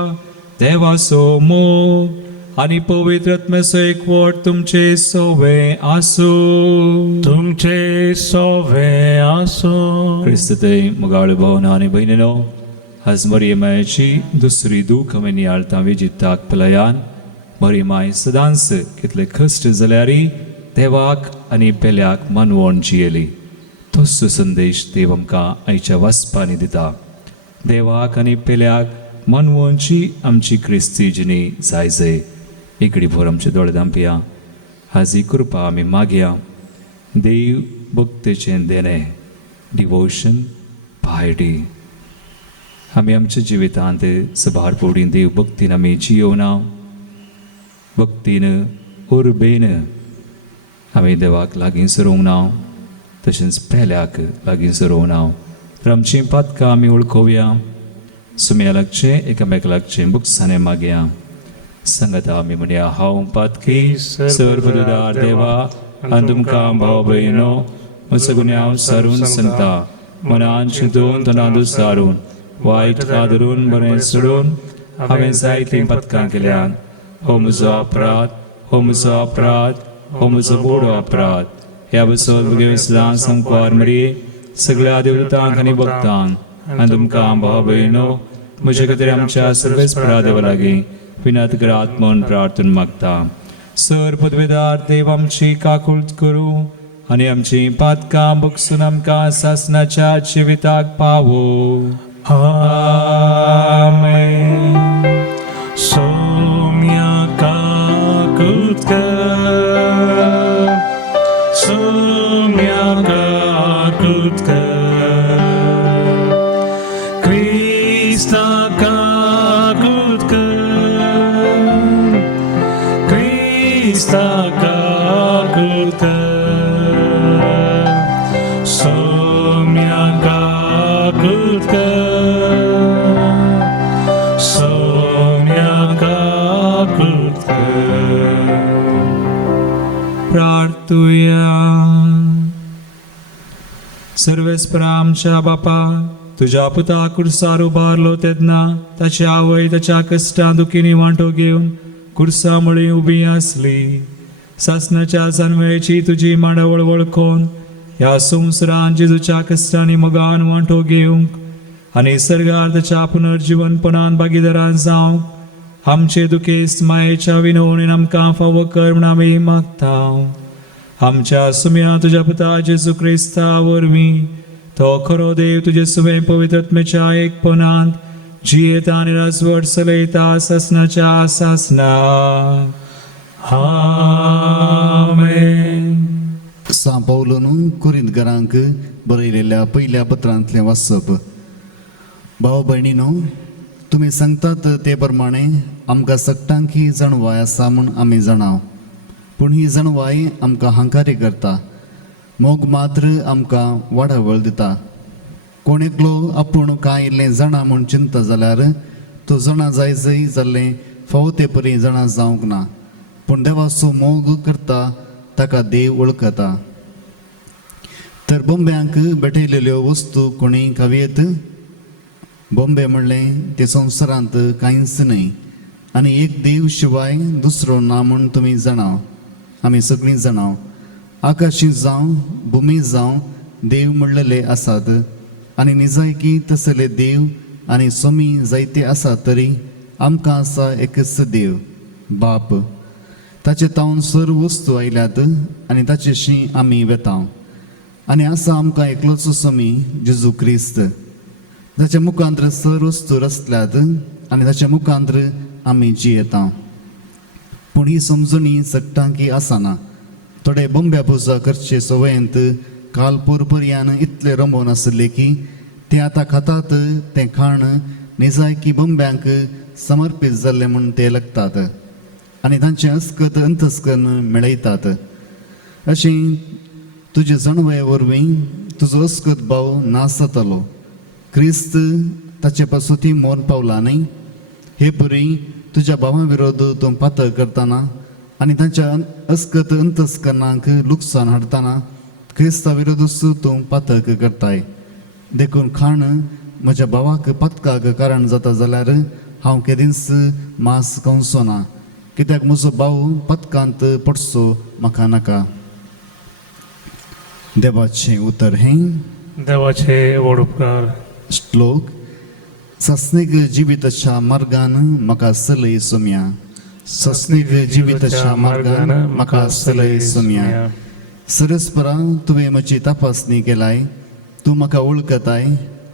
देवाचो मोग आनी पवित्र आत्म्याचो एकवट तुमचे सोवे आसो. तुमचे सोवे आसो. क्रिस्तते मुगाळ भावना आनी भयणीनो, आज मरियमाची दुसरी दूख आमी नियाळता विजिताक पलयान. मरियमाय सदांच कितले कश्ट जाल्यारी देवाक आनी पेल्याक मानवण जियेली. तोच संदेश देव आमकां आयच्या वाचपांनी दिता. देवाक आनी पेल्याक मानवणची आमची क्रिस्ती जिणी जाय. इकडी भोर आमचे दोळे धांपया. आज ही कृपा आमी मागया. देव भक्तीचें देणें डिवोशन पायटी आमी आमच्या जिवितांत सबारपोडी देव भक्तीन आमी जियोना भक्तीन उर्बेन आमी देवाक लागीं सरोंक ना तशेंच पेल्याक लागीं सरोंक ना तर आमचीं पातकां आमी वळखोवया सुम्या लागचें एकामेका लागचें बुकसाने मागया सांगता आमी म्हणया हांव पातकी सर्वदार देवा आनी तुमकां भाव भयणो म्हजो गुन्यांव सारून सांगता मनान चिंतून तोंडांत सारून वायट कादरून बरें सोडून हांवें जायतीं पथकां केल्यान हो म्हजो अपराध हो म्हजो अपराध हो म्हजो बोडो अपराध ह्या बसोत विसलां संकवार मरी सगळ्या देवतांक आनी भक्तांक आनी तुमकां भाव भयणो म्हजे खातीर आमच्या सर्वेस्परा देवा लागीं विनत करात म्हूण प्रार्थना मागता सर पदवेदार देव आमची काकूळट करूं आनी आमची पातकां बगसून आमकां सासणाच्या जिविताक पावो आमेन. Somia kakutka, somia kakutka, Krista kakutka, Krista kakutka, somia kakutka. प्रार्थूया सर्वेस्परा आमच्या बापा तुझ्या पुता कुर्सार उबारलो तेन्ना ताची आवय ताच्या कश्टां दुखींनी वांटो घेवन कुर्सा मुळी उबी आसली सासणाच्या जानवेळची तुजी मांडावळ वळखोन ह्या संवसारान जेजूच्या कश्टांनी मोगान वांटो घेवंक आनी सर्गार ताच्या पुनर्जीवनपणान भागीदारान जावंक आमचे दुखेस्त मायेच्या विनवणेन आमकां फावो कर म्हूण आमी मागता आमच्या सुम्या तुज्या पुता जेजू क्रिस्ता वरवीं तो खरो देव तुजे सुमे पवित्रत्मेच्या एकपणांत जियेता आनी राजवट चलयता सासणाच्या सासना आमेन. सान पावलोन कुरिंथकारांक बरयलेल्या पयल्या पत्रांतलें वाचप. भाव भयणीनो, तुमी सांगतात ते प्रमाणे आमकां सक्तांकी जणवाय आसा म्हूण आमी जाणाव, पूण ही जणवाय आमकां हंकारी करता, मोग मात्र आमकां वाडावळ दिता. कोण एकलो आपूण कांय इल्लें जाणा म्हूण चिंता जाल्यार तो जाणा जाय जाल्लें फावो ते परी जाणा जावंक ना, पूण देवाचो मोग करता ताका देव वळखता. तर बोंब्यांक भेटयलेल्यो वस्तू कोणी कावयेत? बोंबे म्हणलें ते संवसारांत कांयच न्हय आनी एक देव शिवाय दुसरो ना म्हूण तुमी जाणाव, आमी सगळीं जाणाव. आकाशी जावं भुमी जावं देव म्हणलेले आसात आनी निजायकी तसले देव आनी सोमी जायते आसात, तरी आमकां आसा एकच देव बाप. ताचे तावन सर्व वस्तू आयल्यात आनी ताचेशी आमी वेताव. आनी आसा आमकां एकलोच सोमी जेजू क्रिस्त. ताच्या मुखांत्र सर्व वस्तू रचल्यात आनी ताच्या मुखांत्र आमी जियेता. पूण ही समजुनी सक्तांकी आसना. थोडे बोंब्या पुजा करचे सवयेंत काल पोरपर्यान इतले रमोन आसले की ते आतां खातात तें खाण निजायकी बोंब्यांक समर्पीत जाल्लें म्हूण ते लागतात आनी तांचें अस्कत अंतस्करण मेळयतात. अशें तुजे जणवे वरवीं तुजो अस्कत भाव नास जातालो. क्रिस्त ताचे पासुती मोन पावला न्ही. हे परी तुज्या भावा विरोध तूं पातळ करतना आनी तांच्या अस्कत अंतस्करणाक लुकसाण हाडतना क्रिस्ता विरोधूच तूं पातळ करताय. देखून खाण म्हज्या भावाक पातकाक कारण जाता जाल्यार हांव केदींच मांस खावचो ना, कित्याक म्हजो भाव पथकांत पडचो म्हाका नाका. देवाचें उतर हें. देवाचे व्हड उपकार. श्लोक. सस्नीक जिविताच्या मार्गान म्हाका चलय सोम्या. सस्नीक जिविताच्या मार्गान म्हाका चलय सोम्या. सरस्परा तुवें म्हजी तपासणी केलाय. तूं म्हाका वळखताय.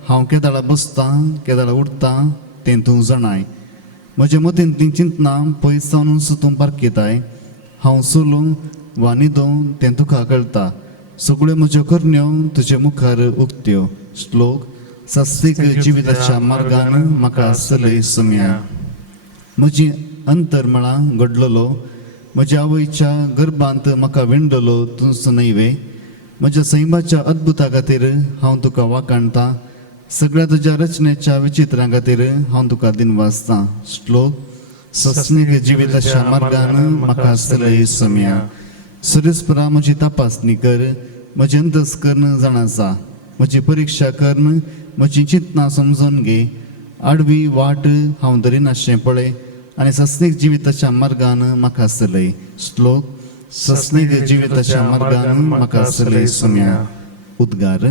हांव केदाळा बसतां केदाळा उठतां तें तूं जाणाय. म्हज्या मतींतलीं चिंतनां पयस सावनूच तूं पारखिताय. हांव चलूं वा न्हिदों तें तुका कळटा. सगळ्यो म्हज्यो करण्यो तुजे मुखार उक्त्यो. श्लोक. सस्तीक जिविताच्या मार्गान म्हाका चलय सुम्या. म्हजी अंतर्मळां घडलोलो, म्हज्या आवयच्या गर्भांत म्हाका विणलोलो तुजो नैवे. म्हज्या सैमाच्या अद्भुता खातीर हांव तुका वाखाणटां. सगळ्या तुज्या रचनेच्या विचित्रां खातीर हांव तुका दिनवासतां. श्लोक. सस्नीक जिविताच्या मार्गान म्हाका चलय सुम्या. सुरेस्परा म्हजी तपासणी कर, म्हजें अंतस्करण जाणासा. म्हजी परीक्षा कर, म्हजी चिंतनां समजून घे. आडवी वाट हांव धरिनाशें पळय आनी सस्नीक जिविताच्या मार्गान म्हाका चलय. श्लोक. सस्नीक जिविताच्या मार्गान म्हाका चलय सुम्या. उद्गार.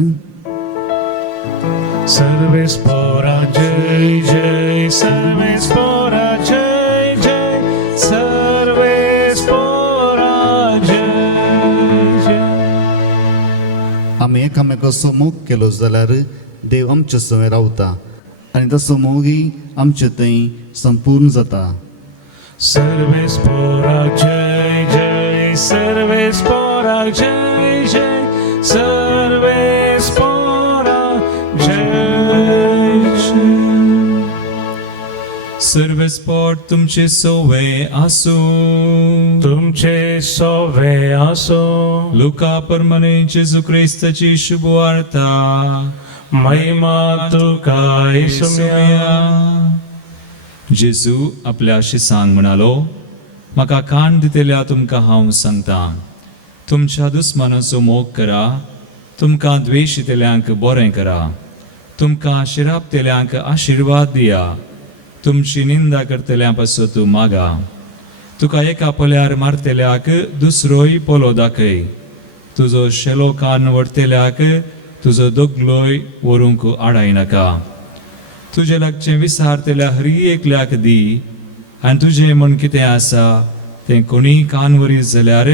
सर्वेस्परा जय जय, सर्वेस्परा जय जय, सर्वेस्परा जय जय. आमी एकामेकाचो मोग केलो जाल्यार देव आमचे सवय रावता आनी तसो मोगय आमचे थंय संपूर्ण जाता. सर्वेस्परा जय जय, सर्वेस्परा जय जय, सर्वेस्परा जय जय. सर्वेस्पोर तुमचे सोवे आसो. तुमचे सोवे आसो. लुका परमने जेजू क्रिस्ताची शुभवार्ता. महिमा तुका येसुया. जेजू आपल्या शिसांक म्हणालो, म्हाका कान दितेल्या तुमकां हांव सांगतां, तुमच्या दुस्मानाचो मोग करा, तुमकां द्वेशितेल्यांक बरें करा, तुमकां शिरापतेल्यांक आशिर्वाद दिया, तुमची निंदा करतल्या पासून तूं मागा. तुका एका पोल्यार मारतेल्याक दुसरोय पोलो दाखय. तुजो शेलो कान वडतेल्याक तुजो दोगलोय व्हरूंक आडायनाका. तुजे लागचें विसारतेल्या हरी एकल्याक दी, आनी तुजें म्हण कितें आसा तें कोणीय कान वरीत जाल्यार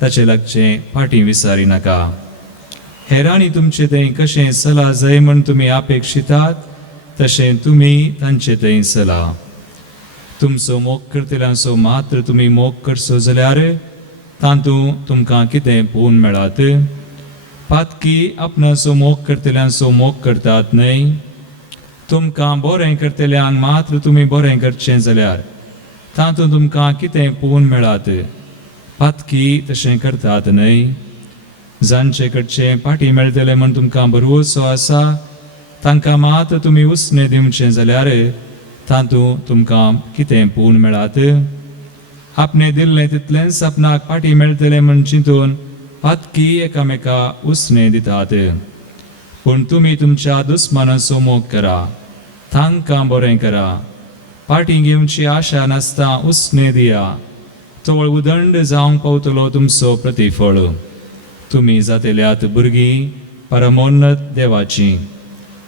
ताचे लागचें फाटीं विसारिनाका. हेरांनी तुमचें थंय कशें चला जाय म्हण तुमी अपेक्षितात, तशें तुमी तांचे थंय चला. तुमचो मोग करतल्यांचो मात्र तुमी मोग करचो जाल्यार तातूंत तुमकां कितें पोवन मेळत. पातकी आपणाचो मोग करतल्यांचो मोग करतात न्हय. तुमकां बरें करतल्यांक मात्र तुमी बरें करचें जाल्यार तातूंत तुमकां कितें पोवन मेळत. पातकी तशें करतात न्हय. जांचे कडचें पाटी मेळटलें म्हण तुमकां भरवोसो आसा, तांकां मात तुमी उसणें दिवचें जाल्यार तातूंत तुमकां कितें पोवन मेळत. आपणें दिल्लें तितलेंच आपणाक पाटी मेळटलें म्हण चिंतून पातकी एकामेका उसणें दितात. पूण तुमी तुमच्या दुस्मानाचो मोग करा, तांकां बरें करा, पाटी घेवची आशा नासता उसणें दिया. तोळ उदंड जावंक पावतलो तुमचो प्रतिफळ. तुमी जातेल्यात भुरगीं परमोन्नत देवाची,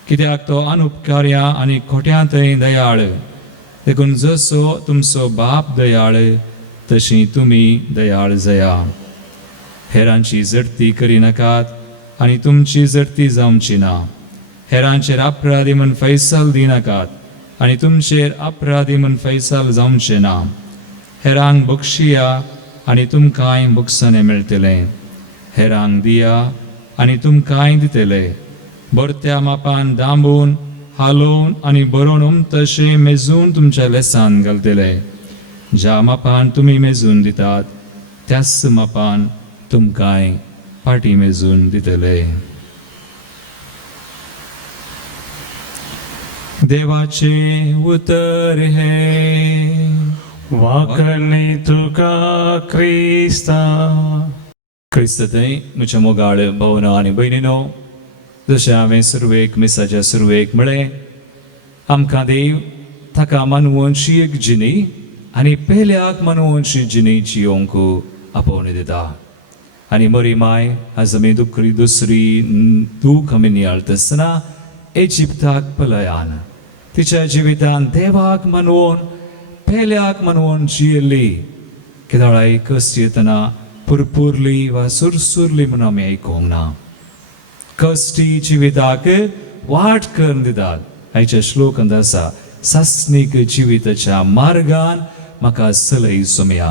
कित्याक तो अनुपकार्या आनी खोट्यांतय दयाळ. देखून जसो तुमचो बाप दयाळ, तशी तुमी दयाळ जया. हेरांची जडती करिनाकात आनी तुमची जडती जावची ना. हेरांचेर अपराधी म्हण फैसल दिनाकात आनी तुमचेर अपराधी म्हण फैसल जावचें ना. हेरांक बक्षिया आनी तुमकांय बक्षणे मेळटलें. हेरांक दिया आनी तुमकांय दितले. बरत्या मापान दांबून हालोवन आनी बरोवन तशें मेजून तुमच्या लेसान घालतले. ज्या मापान तुमी मेजून दितात त्याच मापान तुमकांय पाटी मेजून दितले. देवाचे उतर हे वाकणी तुका क्रिस्ता. क्रिस्त थंय म्हज्या मोगाळ भावना आनी भयणीनो, जशें हांवें सुरवेक मिसाच्या सुरवेक म्हळें, आमकां देव ताका मानवंशी एक जिणी आनी पेल्याक मानवंशी जिणी जियोंक आपोवणी दिता. आनी मरी माय आज आमी दुसरी दूख आमी नियाळतना इजिप्ताक पलयान तिच्या जिवितान देवाक मानवून पेल्याक मानवून जियेल्ली. केदाळाय कस येतना पुरपुरली वा सुरसुरली म्हूण आमी आयकूंक ना. कश्टी जिविताक वाट करून दितात. आयच्या श्लोकांत आसा, सासणीक जिविताच्या मार्गान म्हाका चलय सुमया.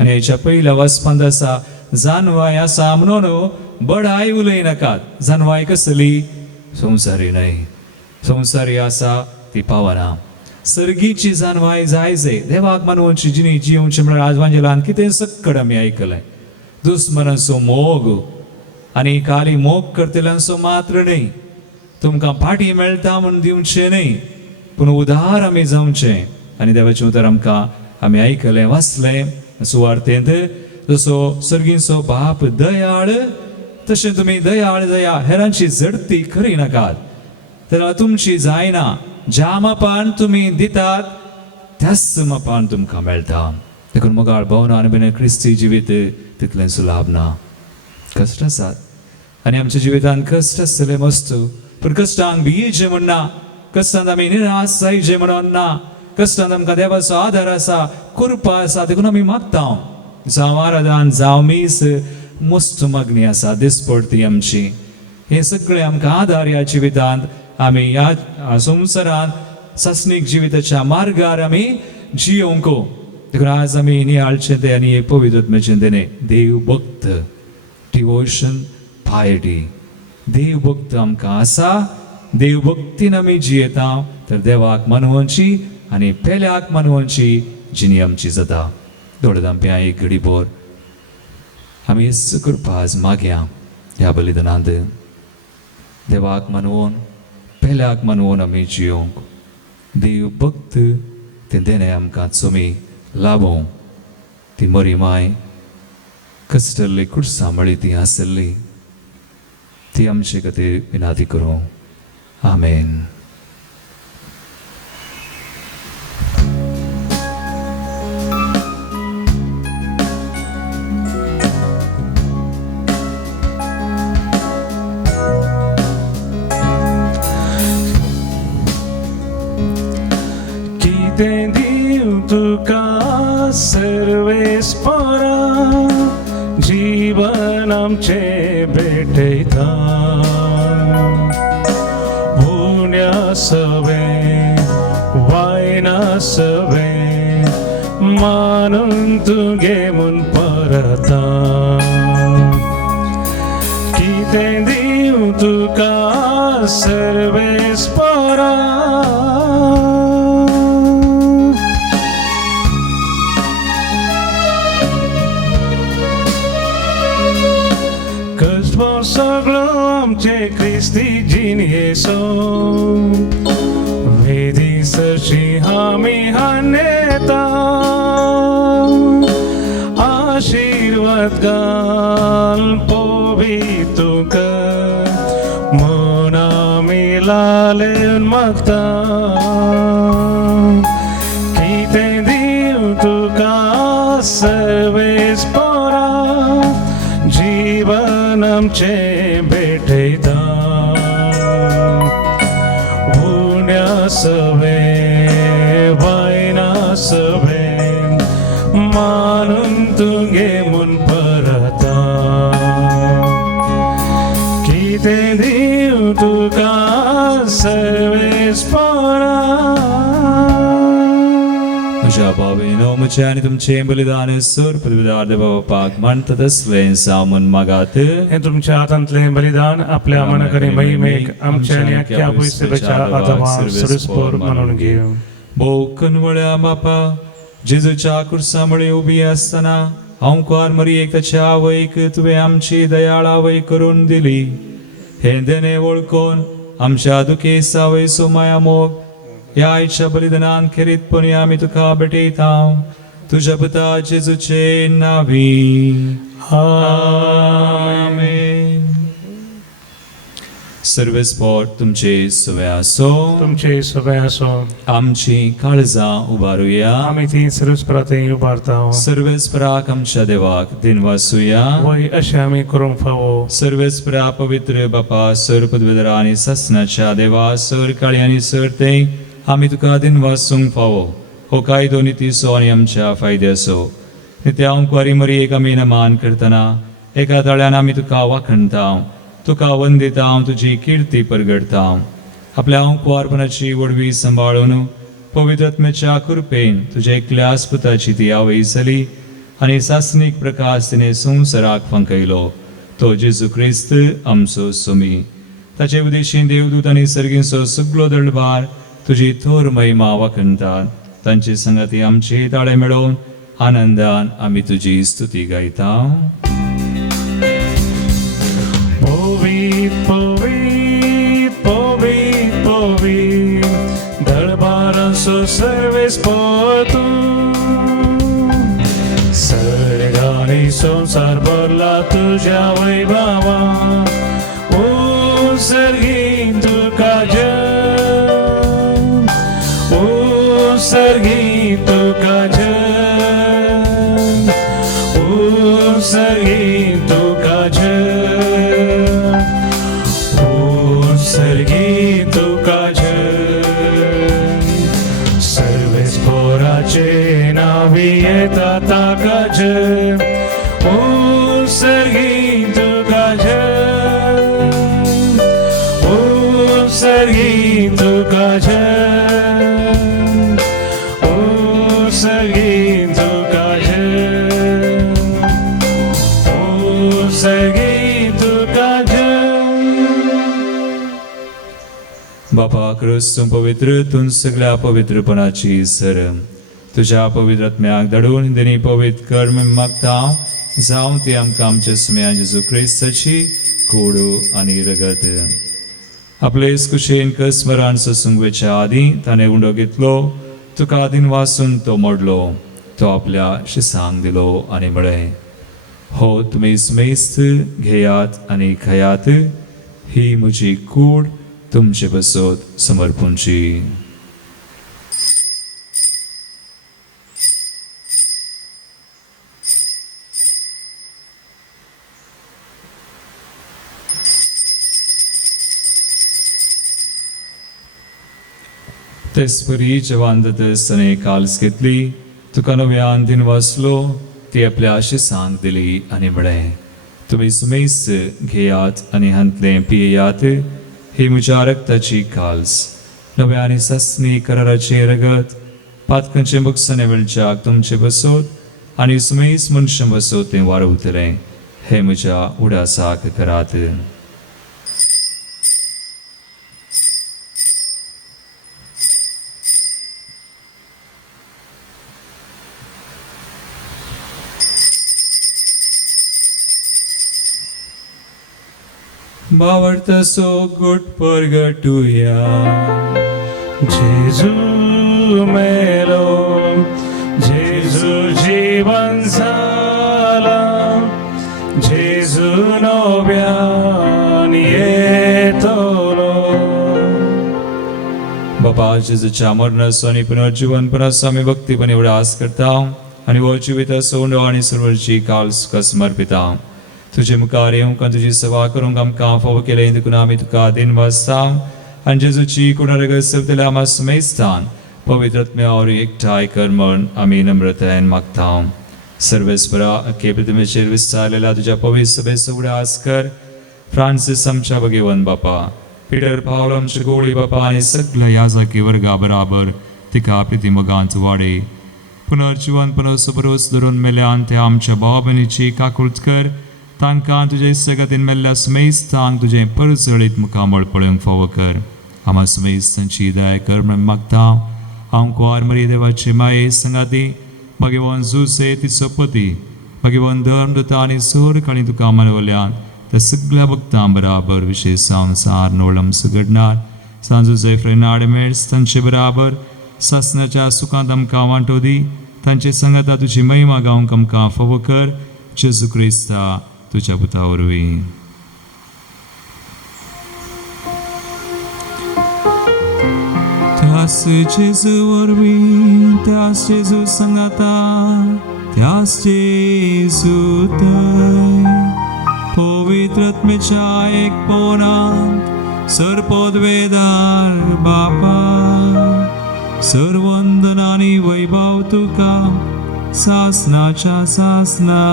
आनी हाच्या पयल्या वाचपांत आसा, जानवाय आसा म्हणून बडाई उलयनाकात जानवाय कसली संवसारी न्हय संवसारी आसा ती पावना सर्गीची जानवाय जायजे देवाक मानवची जिणी जिवचे म्हळ्यार आजवांजेलान कितें सक्कड आमी आयकलें दुस्मनाचो मोग आनी खाली मोग करतल्यांचो मात्र न्हय तुमकां फाटी मेळटा म्हूण दिवचें न्हय पूण उदार आमी जावचें आनी देवाचें उतर आमकां आमी आयकलें वाचलें सुवार्तेंत जसो सर्गीचो बाप दयाळ तशें तुमी दयाळ दया हेरांची झडती करी नाकात तर तुमची जायना ज्या मापान तुमी दितात त्याच मापान तुमकां मेळटा देखून मोगाळ भोवनान बीन क्रिस्ती जिवीत तितलें सुलाभ ना कश्ट आसात आनी आमच्या जिवितांत कश्ट आसतले मस्त पूण कश्टांक भियेचें म्हण ना कश्टांत आमी निराश जायचें म्हणून ना कश्टांत आमकां देवाचो आदार आसा कृपा आसा देखून आमी मागता जावं आराधन जावं मीस मस्त मागणी आसा दिसपडटी आमची हे सगळे आमकां आदार ह्या जिवितांत आमी ह्या संवसारांत सासणीक जिविताच्या मार्गार आमी जियोंक देखून आज आमी नियाळचें तें आनी एक पवित्र आत्म्याचें तेणे देव भक्त डिवोशन पायटी देव भक्त आमकां आसा देव भक्तीन आमी जियेता तर देवाक मानवची आनी पेल्याक मानवची जिणी आमची जाता दोळदांप्या एक घडीभर आमी कृपा आज मागया ह्या बलिदानांत देवाक मानवून पेल्याक मानवून आमी जियोंक देव भक्त तें देणे आमकां चोमी लाभों ती मरी माय कश्टल्ली कुडसामळी ती आसली ती आमचे खातीर विनाती करूं आमेन कितें दिव तुका सर्वेस्परा जीवन आमचे भेटयता उण्या सवे वायना सवे मानून तुगे म्हूण परता कितें दिव तुका सर्वेस्परा सगळो आमचे क्रिस्ती जिणेसो वेदी सरशी आमी हानेता आशीर्वाद घाल पोवी तुका म्हूण आमी लालेन मागता कितें दिव तुका सर्वेस पोरा जीवन आमचे भेटयता उण्या सवे वायना सवे मानून तुगे म्हूण परता कितें दिव तुका सर्वेस पोरा म्हज्या भावेनो म्हजें आनी तुमचें बलिदान सर्प विदार बापाक म्हणटा तसलें सामून मागात हे तुमच्या हातांतलें बलिदान आपल्या मनाकरी महिमेक आमच्या आनी आख्या पुयसेच्या आदामार सरस्पोर म्हणून घेव भोव कनवळ्या बापा जेजूच्या कुर्सामळे उबी आसतना हांव कुंवार मरयेक ताच्या आवयक तुवें आमची दयाळ आवय करून दिली हे देणे वळखून आमच्या दुखेसा वयसो माया मोग ह्या आयच्या बलिदानान खेरीतपणी आमी तुका भेटयता तुज्या पुता जेजूचे नावी आमेन सर्वेस्पोट तुमचे सवे आसो तुमचे सगळे आसो आमची काळजां उबारुया आमी ती सर्वस्परातय उबारता सर्वेस्पराक आमच्या देवाक दिन वासुया वय अशें आमी करूंक फावो सर्वेस्परा पवित्र बापा सर पदवेदरा आनी सासणाच्या देवा सर काळी आनी सर ते आमी तुका दिन वासूंक फावो हो कायदो नितीसो आनी आमच्या फायद्याचो नित्या कुंवारी मरयेक आमी नमान करतना एका तळ्यान आमी तुका वाखणता तुका वंदिता तुजी किर्ती परगडता आपल्या कुंवारपणाची वडवी सांबाळून पवित्र आत्म्याच्या कृपेन तुज्या एकल्या आस्पुताची ती आवय जाली आनी सासनीक प्रकाश तिणे संवसाराक फंकयलो तो जेजू क्रिस्त आमचो सोमी ताचे उदेशीं देवदूत आनी सर्गींचो सगळो दळबार तुजी थोर महिमा वखणटात तांचे संगती आमचे ताळे मेळोवन आनंदान आमी तुजी स्तुती गायता Povit, povit, povit, povit, दरबाराचो Sarves पोतू सर्गानी संसार भरला तुझ्या वैभवा सर्गीन तुका जय सर्गीन तुका जय सर्गीन तुका जय सर्गी तुका जय सर्वेस पोराचे नावी येता ताका जय सर्गी तुका जय सर्गी तुका जय सर्गी तुका जय सर्गी तुका जय बापा क्रिस्त तूं पवित्र तूं सगळ्या पवित्रपणाची सर तुझ्या पवित्र आत्म्याक धाडून देणी पवित्र कर म्हूण मागता जावं ती आमकां आमच्या सुम्या जेजू क्रिस्ताची कोडू आनी रगत आपले कुशेन कसमरान ससूंगवेच्या आदीं ताणें उंडो घेतलो तुका आदीन वाचून तो मोडलो तो आपल्या शिसांक दिलो आनी म्हळें हो तुमी मेस्त घेयात आनी खयात ही म्हजी कूड तुमचे बसत समर्पूंची तेसपरी जवान दतसने काल्स घेतली तुका नव्यान दिन वाचलो ती आपल्या शिसांक दिली आनी म्हळें तुमी सुमेस्त घेयात आनी हांतले पियेयात ही म्हज्या रक्ताची काल्स नव्या आनी सस्नी कराराचे रगत पातकांचे मुखसने वेळच्याक तुमचे बसोत आनी सुमेस मनशां बसोत तें वारवतलें हे म्हज्या उडासाक करात बावर्तसो गुट परगटुया जेजू मेलो जेजू जीवन झाला जेजू नव्यान येतलो बापा जेजूच्या मरणाचो आनी पुनर्जीवनपणाचो आमी भक्तीपणे उडास करता आनी हो जिविता सोंडो आनी सर्वरची काल सुका समर्पिता तुझे मुखार येवंक आनी तुजी सेवा करूंक आमकां फावो केलें देखून आमी तुका दिन वाजता आनी जेजूची कुणारगत सवतले आमा सुमेस्तान पवित्र आत्म्यावर एकठांय कर म्हण आमी नम्रतायेन मागता सर्वेस्परा अख्खे पृथ्वीचेर विस्तारलेल्या तुज्या पवित्र सभेचो उडास कर फ्रांसीस आमच्या भगिवन बापा पिटर पावलो आमचे गोळी बापा आनी सगळ्या याजकी वर्गा बराबर तिका प्रितीमोगांत वाडय पुनर्जीवनपणाचो बरोस धरून मेल्यान त्या आमच्या भाव भयणीची काकुळट कर तांकां तुजे सगतीन मेल्ल्या सुमेस्तांक तुजें परचळीत मुखामळ पळोवंक फावो कर आमा सुमेस्तांची दया कर म्हण मागता हांव कुंवार मरी देवाची माये संगाती भगिवन जुसे तिचो पती भगिवन धर्मदूता आनी सोर काळी तुका मानवल्यान त्या सगळ्या भक्तां बराबर विशेष संसार नोळम सुगडणार सांजू जयफ्रेनाड मेळ्स तांचे बराबर सासनाच्या सुखांत आमकां वांटो दी तांचे संगता तुजी महिमा गावंक आमकां फावो कर जेजू क्रिस्ता तुझ्या पुता वरवीं त्यास जेजू वरवीं त्यास जेजू संगता त्यास जेजू थंय पवित्र आत्मेच्या एक पोनांत सरपोदवेदार बापा सर्वंदन आनी वैभव तुका सासनाच्या सासना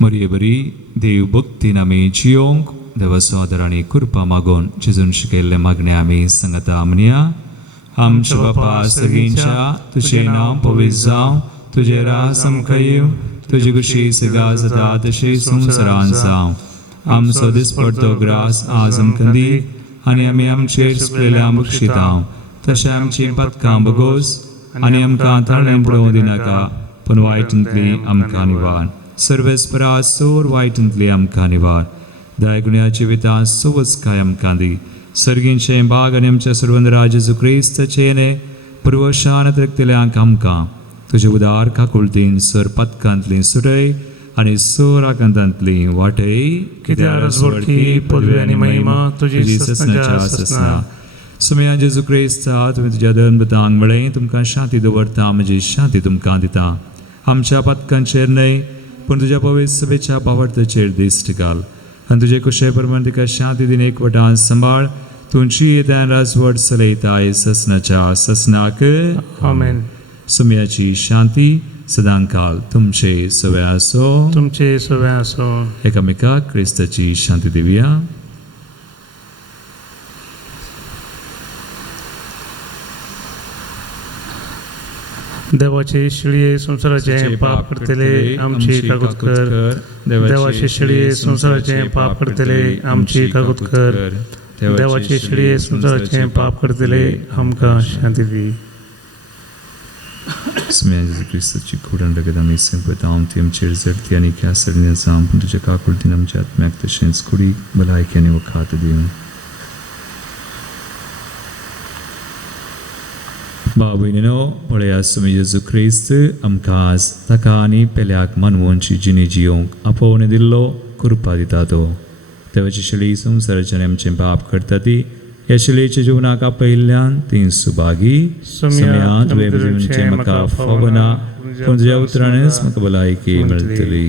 मरिये बरी देव भक्तीन आमी जियोंक देवाचो आदार आनी कृपा मागोवन जेजून शिकयल्ले मागणे आमी सांगता म्हणया आमच्या बापा सगळींच्या तुझे नाव पवित्र जावं, तुझे राज आमकां येवं, तुझी कुशी सगा जाता तशी संवसारान जावं. आमचो दिसपडटो ग्रास आज आमकां दी, आनी आमी आमचेर सुकलेल्या बक्षितांव, तशें आमची पथकां बगोस, आनी आमकां ताळ्यां पडोवं दिनाका, पूण वायटांतली आमकां निवार. सर्वेस्परा सोर वायटांतली आमकां निवार. दयागुण्याची वितां सोवच काय आमकां दी. सर्गींचे बाग आनी आमच्या सर्वंदरा जेजू क्रिस्ताचे येणे पुर्वशान तृक्तिल्यांक आमकां तुजे उदार काकुळतीन सर पथकांतली सुटय आनी सोर आकांतांतली वाटय. कित्याक राजवडकी, पदवी आनी महिमा तुजी ससनाच्या ससना. सुमया जेजू क्रिस्ता, तुमी तुज्या दनबतांक म्हळें तुमकां शांती दवरता, म्हजी शांती तुमकां दिता. आमच्या पथकांचेर न्हय पूण तुज्या पवित्र सभेच्या पावर्थाचेर दिश्ट घाल, आनी तुजे कुशे प्रमाण तिका शांती दिन एकवटान सांबाळ. तुमची येद्यान राजवट चलयताय ससनाच्या ससनाक. आमेन. सुमयाची शांती सदांकाल तुमचे सवे आसो. तुमचे सवे आसो. एकामेकाक क्रिस्ताची शांती दिवया. देवाचे शिळये संसाराचे पाप करतले आमची कागद कर. देवाचे शिळये संसाराचे पाप करतले आमची कागद कर. देवाचे शिळये संसाराचे पाप करतले आमकां शांती दी. सुमया जेजू क्रिस्ताची खोडण रगत आमी संपयता. ती आमचेर जडती आनी ख्यासरण्या जावं, पूण तुज्या काकुळतीन आमच्या आत्म्याक तशेंच कुडी भलायकी आनी वखात दिवं. बाबूनो पळया सुमी जेजू क्रिस्त आमकां आज ताका आनी पेल्याक मानवोंची जिणी जियोंक आपोवन दिल्लो कृपा दिता तो. देवाची शिळी संवसाराच्यान आमचे पाप करता ती. ह्या शिळेच्या जिवनाक आपयिल्ल्यान ती सुभागी. सुमया तुवें जिवनचें म्हाका फावना, पूण तुज्या उतरानच म्हाका भलायकी मेळटली.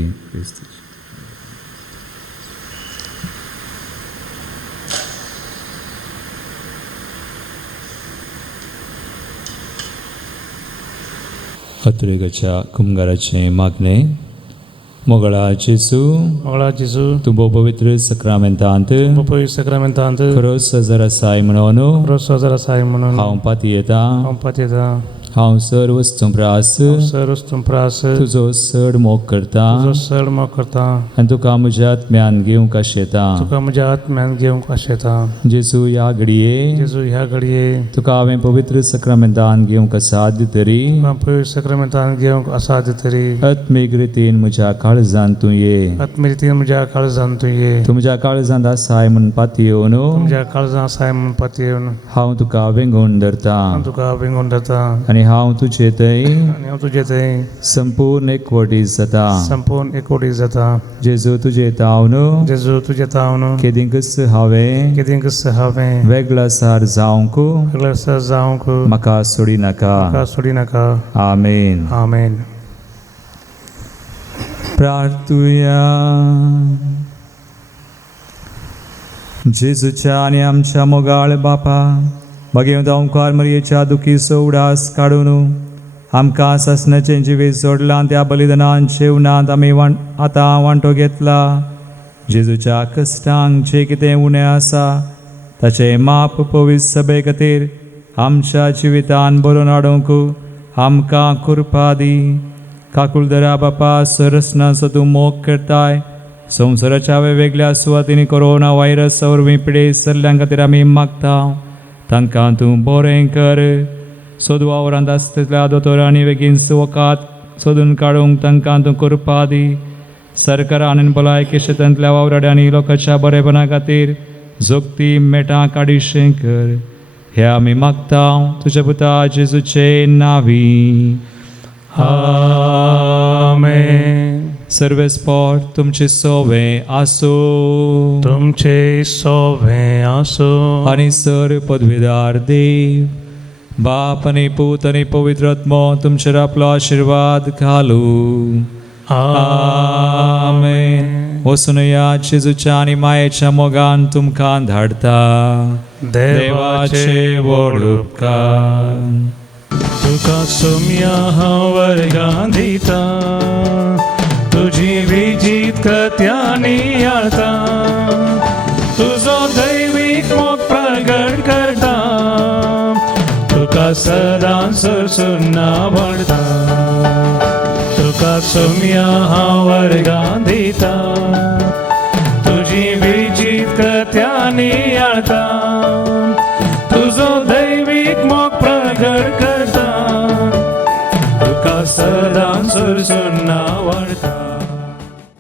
अत्रेगाच्या कुंभाराचे मागणे. मोगळा जेजू, मोगळा जेजू, तूं पवित्र सक्रामेंतांत पवित्र सक्रामेंतांत खरोच सजर आसाय म्हणून खरोच सजर आसाय म्हणून हांव पाती येता. हांव पाती येता. हांव सर वस्तू प्रास सर्व तुमप्रास तुजो चड मोग करता, तुजो चड मोग करता, आनी तुका म्हज्या आत्म्यान घेवंक आशेता. तुका म्हज्या आत्म्यान घेवंक आशेता. जेजू ह्या घडये जेजू ह्या घडये तुका हांवें पवित्र सक्रामेंतान घेवंक साध्य तरी, तुका पवित्र सक्रामेंतान घेवंक असाध्य तरी, आत्मीक रितीन म्हज्या काळजांत तूं ये. आत्मीक रितीन म्हज्या काळजांत तूं ये. तूं म्हज्या काळजांत आसाय म्हूण पाती येवन म्हज्या काळजांत आसाय म्हूण पाती येवन हांव तुका वेंगून धरता. हांव तुका विंगून धरता. आनी हांव तुजे थंय आनी हांव तुजे थंय संपूर्ण एकवटी जाता. संपूर्ण एकवटी जाता. जेजू तुजे तावन जेजू तुजे तावन केदिंकच हांवें केदिंकच हांवें वेगळासार जावंक वेगळासार जावंक म्हाका सोडी नाका. म्हाका सोडी नाका. आमेन. आमेन. प्रार्थुया. जेजूच्या आनी आमच्या मोगाळ बापा, मागीर ओंकार मरयेच्या दुखीचो उडास काडून आमकां ससनाचें जिवीत जोडलां. त्या बलिदानान जेवणांत आमी आतां वांटो घेतला. जेजूच्या कश्टांक जे कितें उणें आसा ताचें माप पवित्र सभे खातीर आमच्या जिवितान बरोवन हाडूंक आमकां कृपा दी. काकुळदरा बापा, सरसनाचो तूं मोग करताय. संवसाराच्या वेगवेगळ्या सुवातींनी कोरोना व्हायरस वरवीं पिडे सल्ल्यां खातीर आमी मागता. तांकां तूं बरें कर. सोदू वावरांत आसतल्या दोतोरांनी बेगीन वकात सोदून काडूंक तांकां तूं कृपा दी. सरकारान आनी भलायकी क्षेत्रांतल्या वावराड्यांनी लोकांच्या बरेपणा खातीर जोगती मेटां काडिशें कर. हें आमी मागता तुज्या पुता जेजूचे नांवी. आमेन. सर्वेस्पर तुमचे सोवे आसूं. तुमचे सोवे आसूं. आनी सर पदवीदार देव, बाप आनी पूत आनी पवित्र आत्मो तुमचेर आपलो आशिर्वाद घालूं. आमेन. वचून या जेजूच्या आनी मायेच्या मोगान तुमकां धाडटा. देवाचे व्हड उपकार. तुका सोम्या हांव वर्गां दिता. तुजी विजीत कत्यांनी आळता. तुजो दैवीक मोग प्रगट करता. तुका तुका सदां सरसून आवडटा तुका सोम्या हांव वर्गां दिता तुजी विजीत कृत्यांनी आळता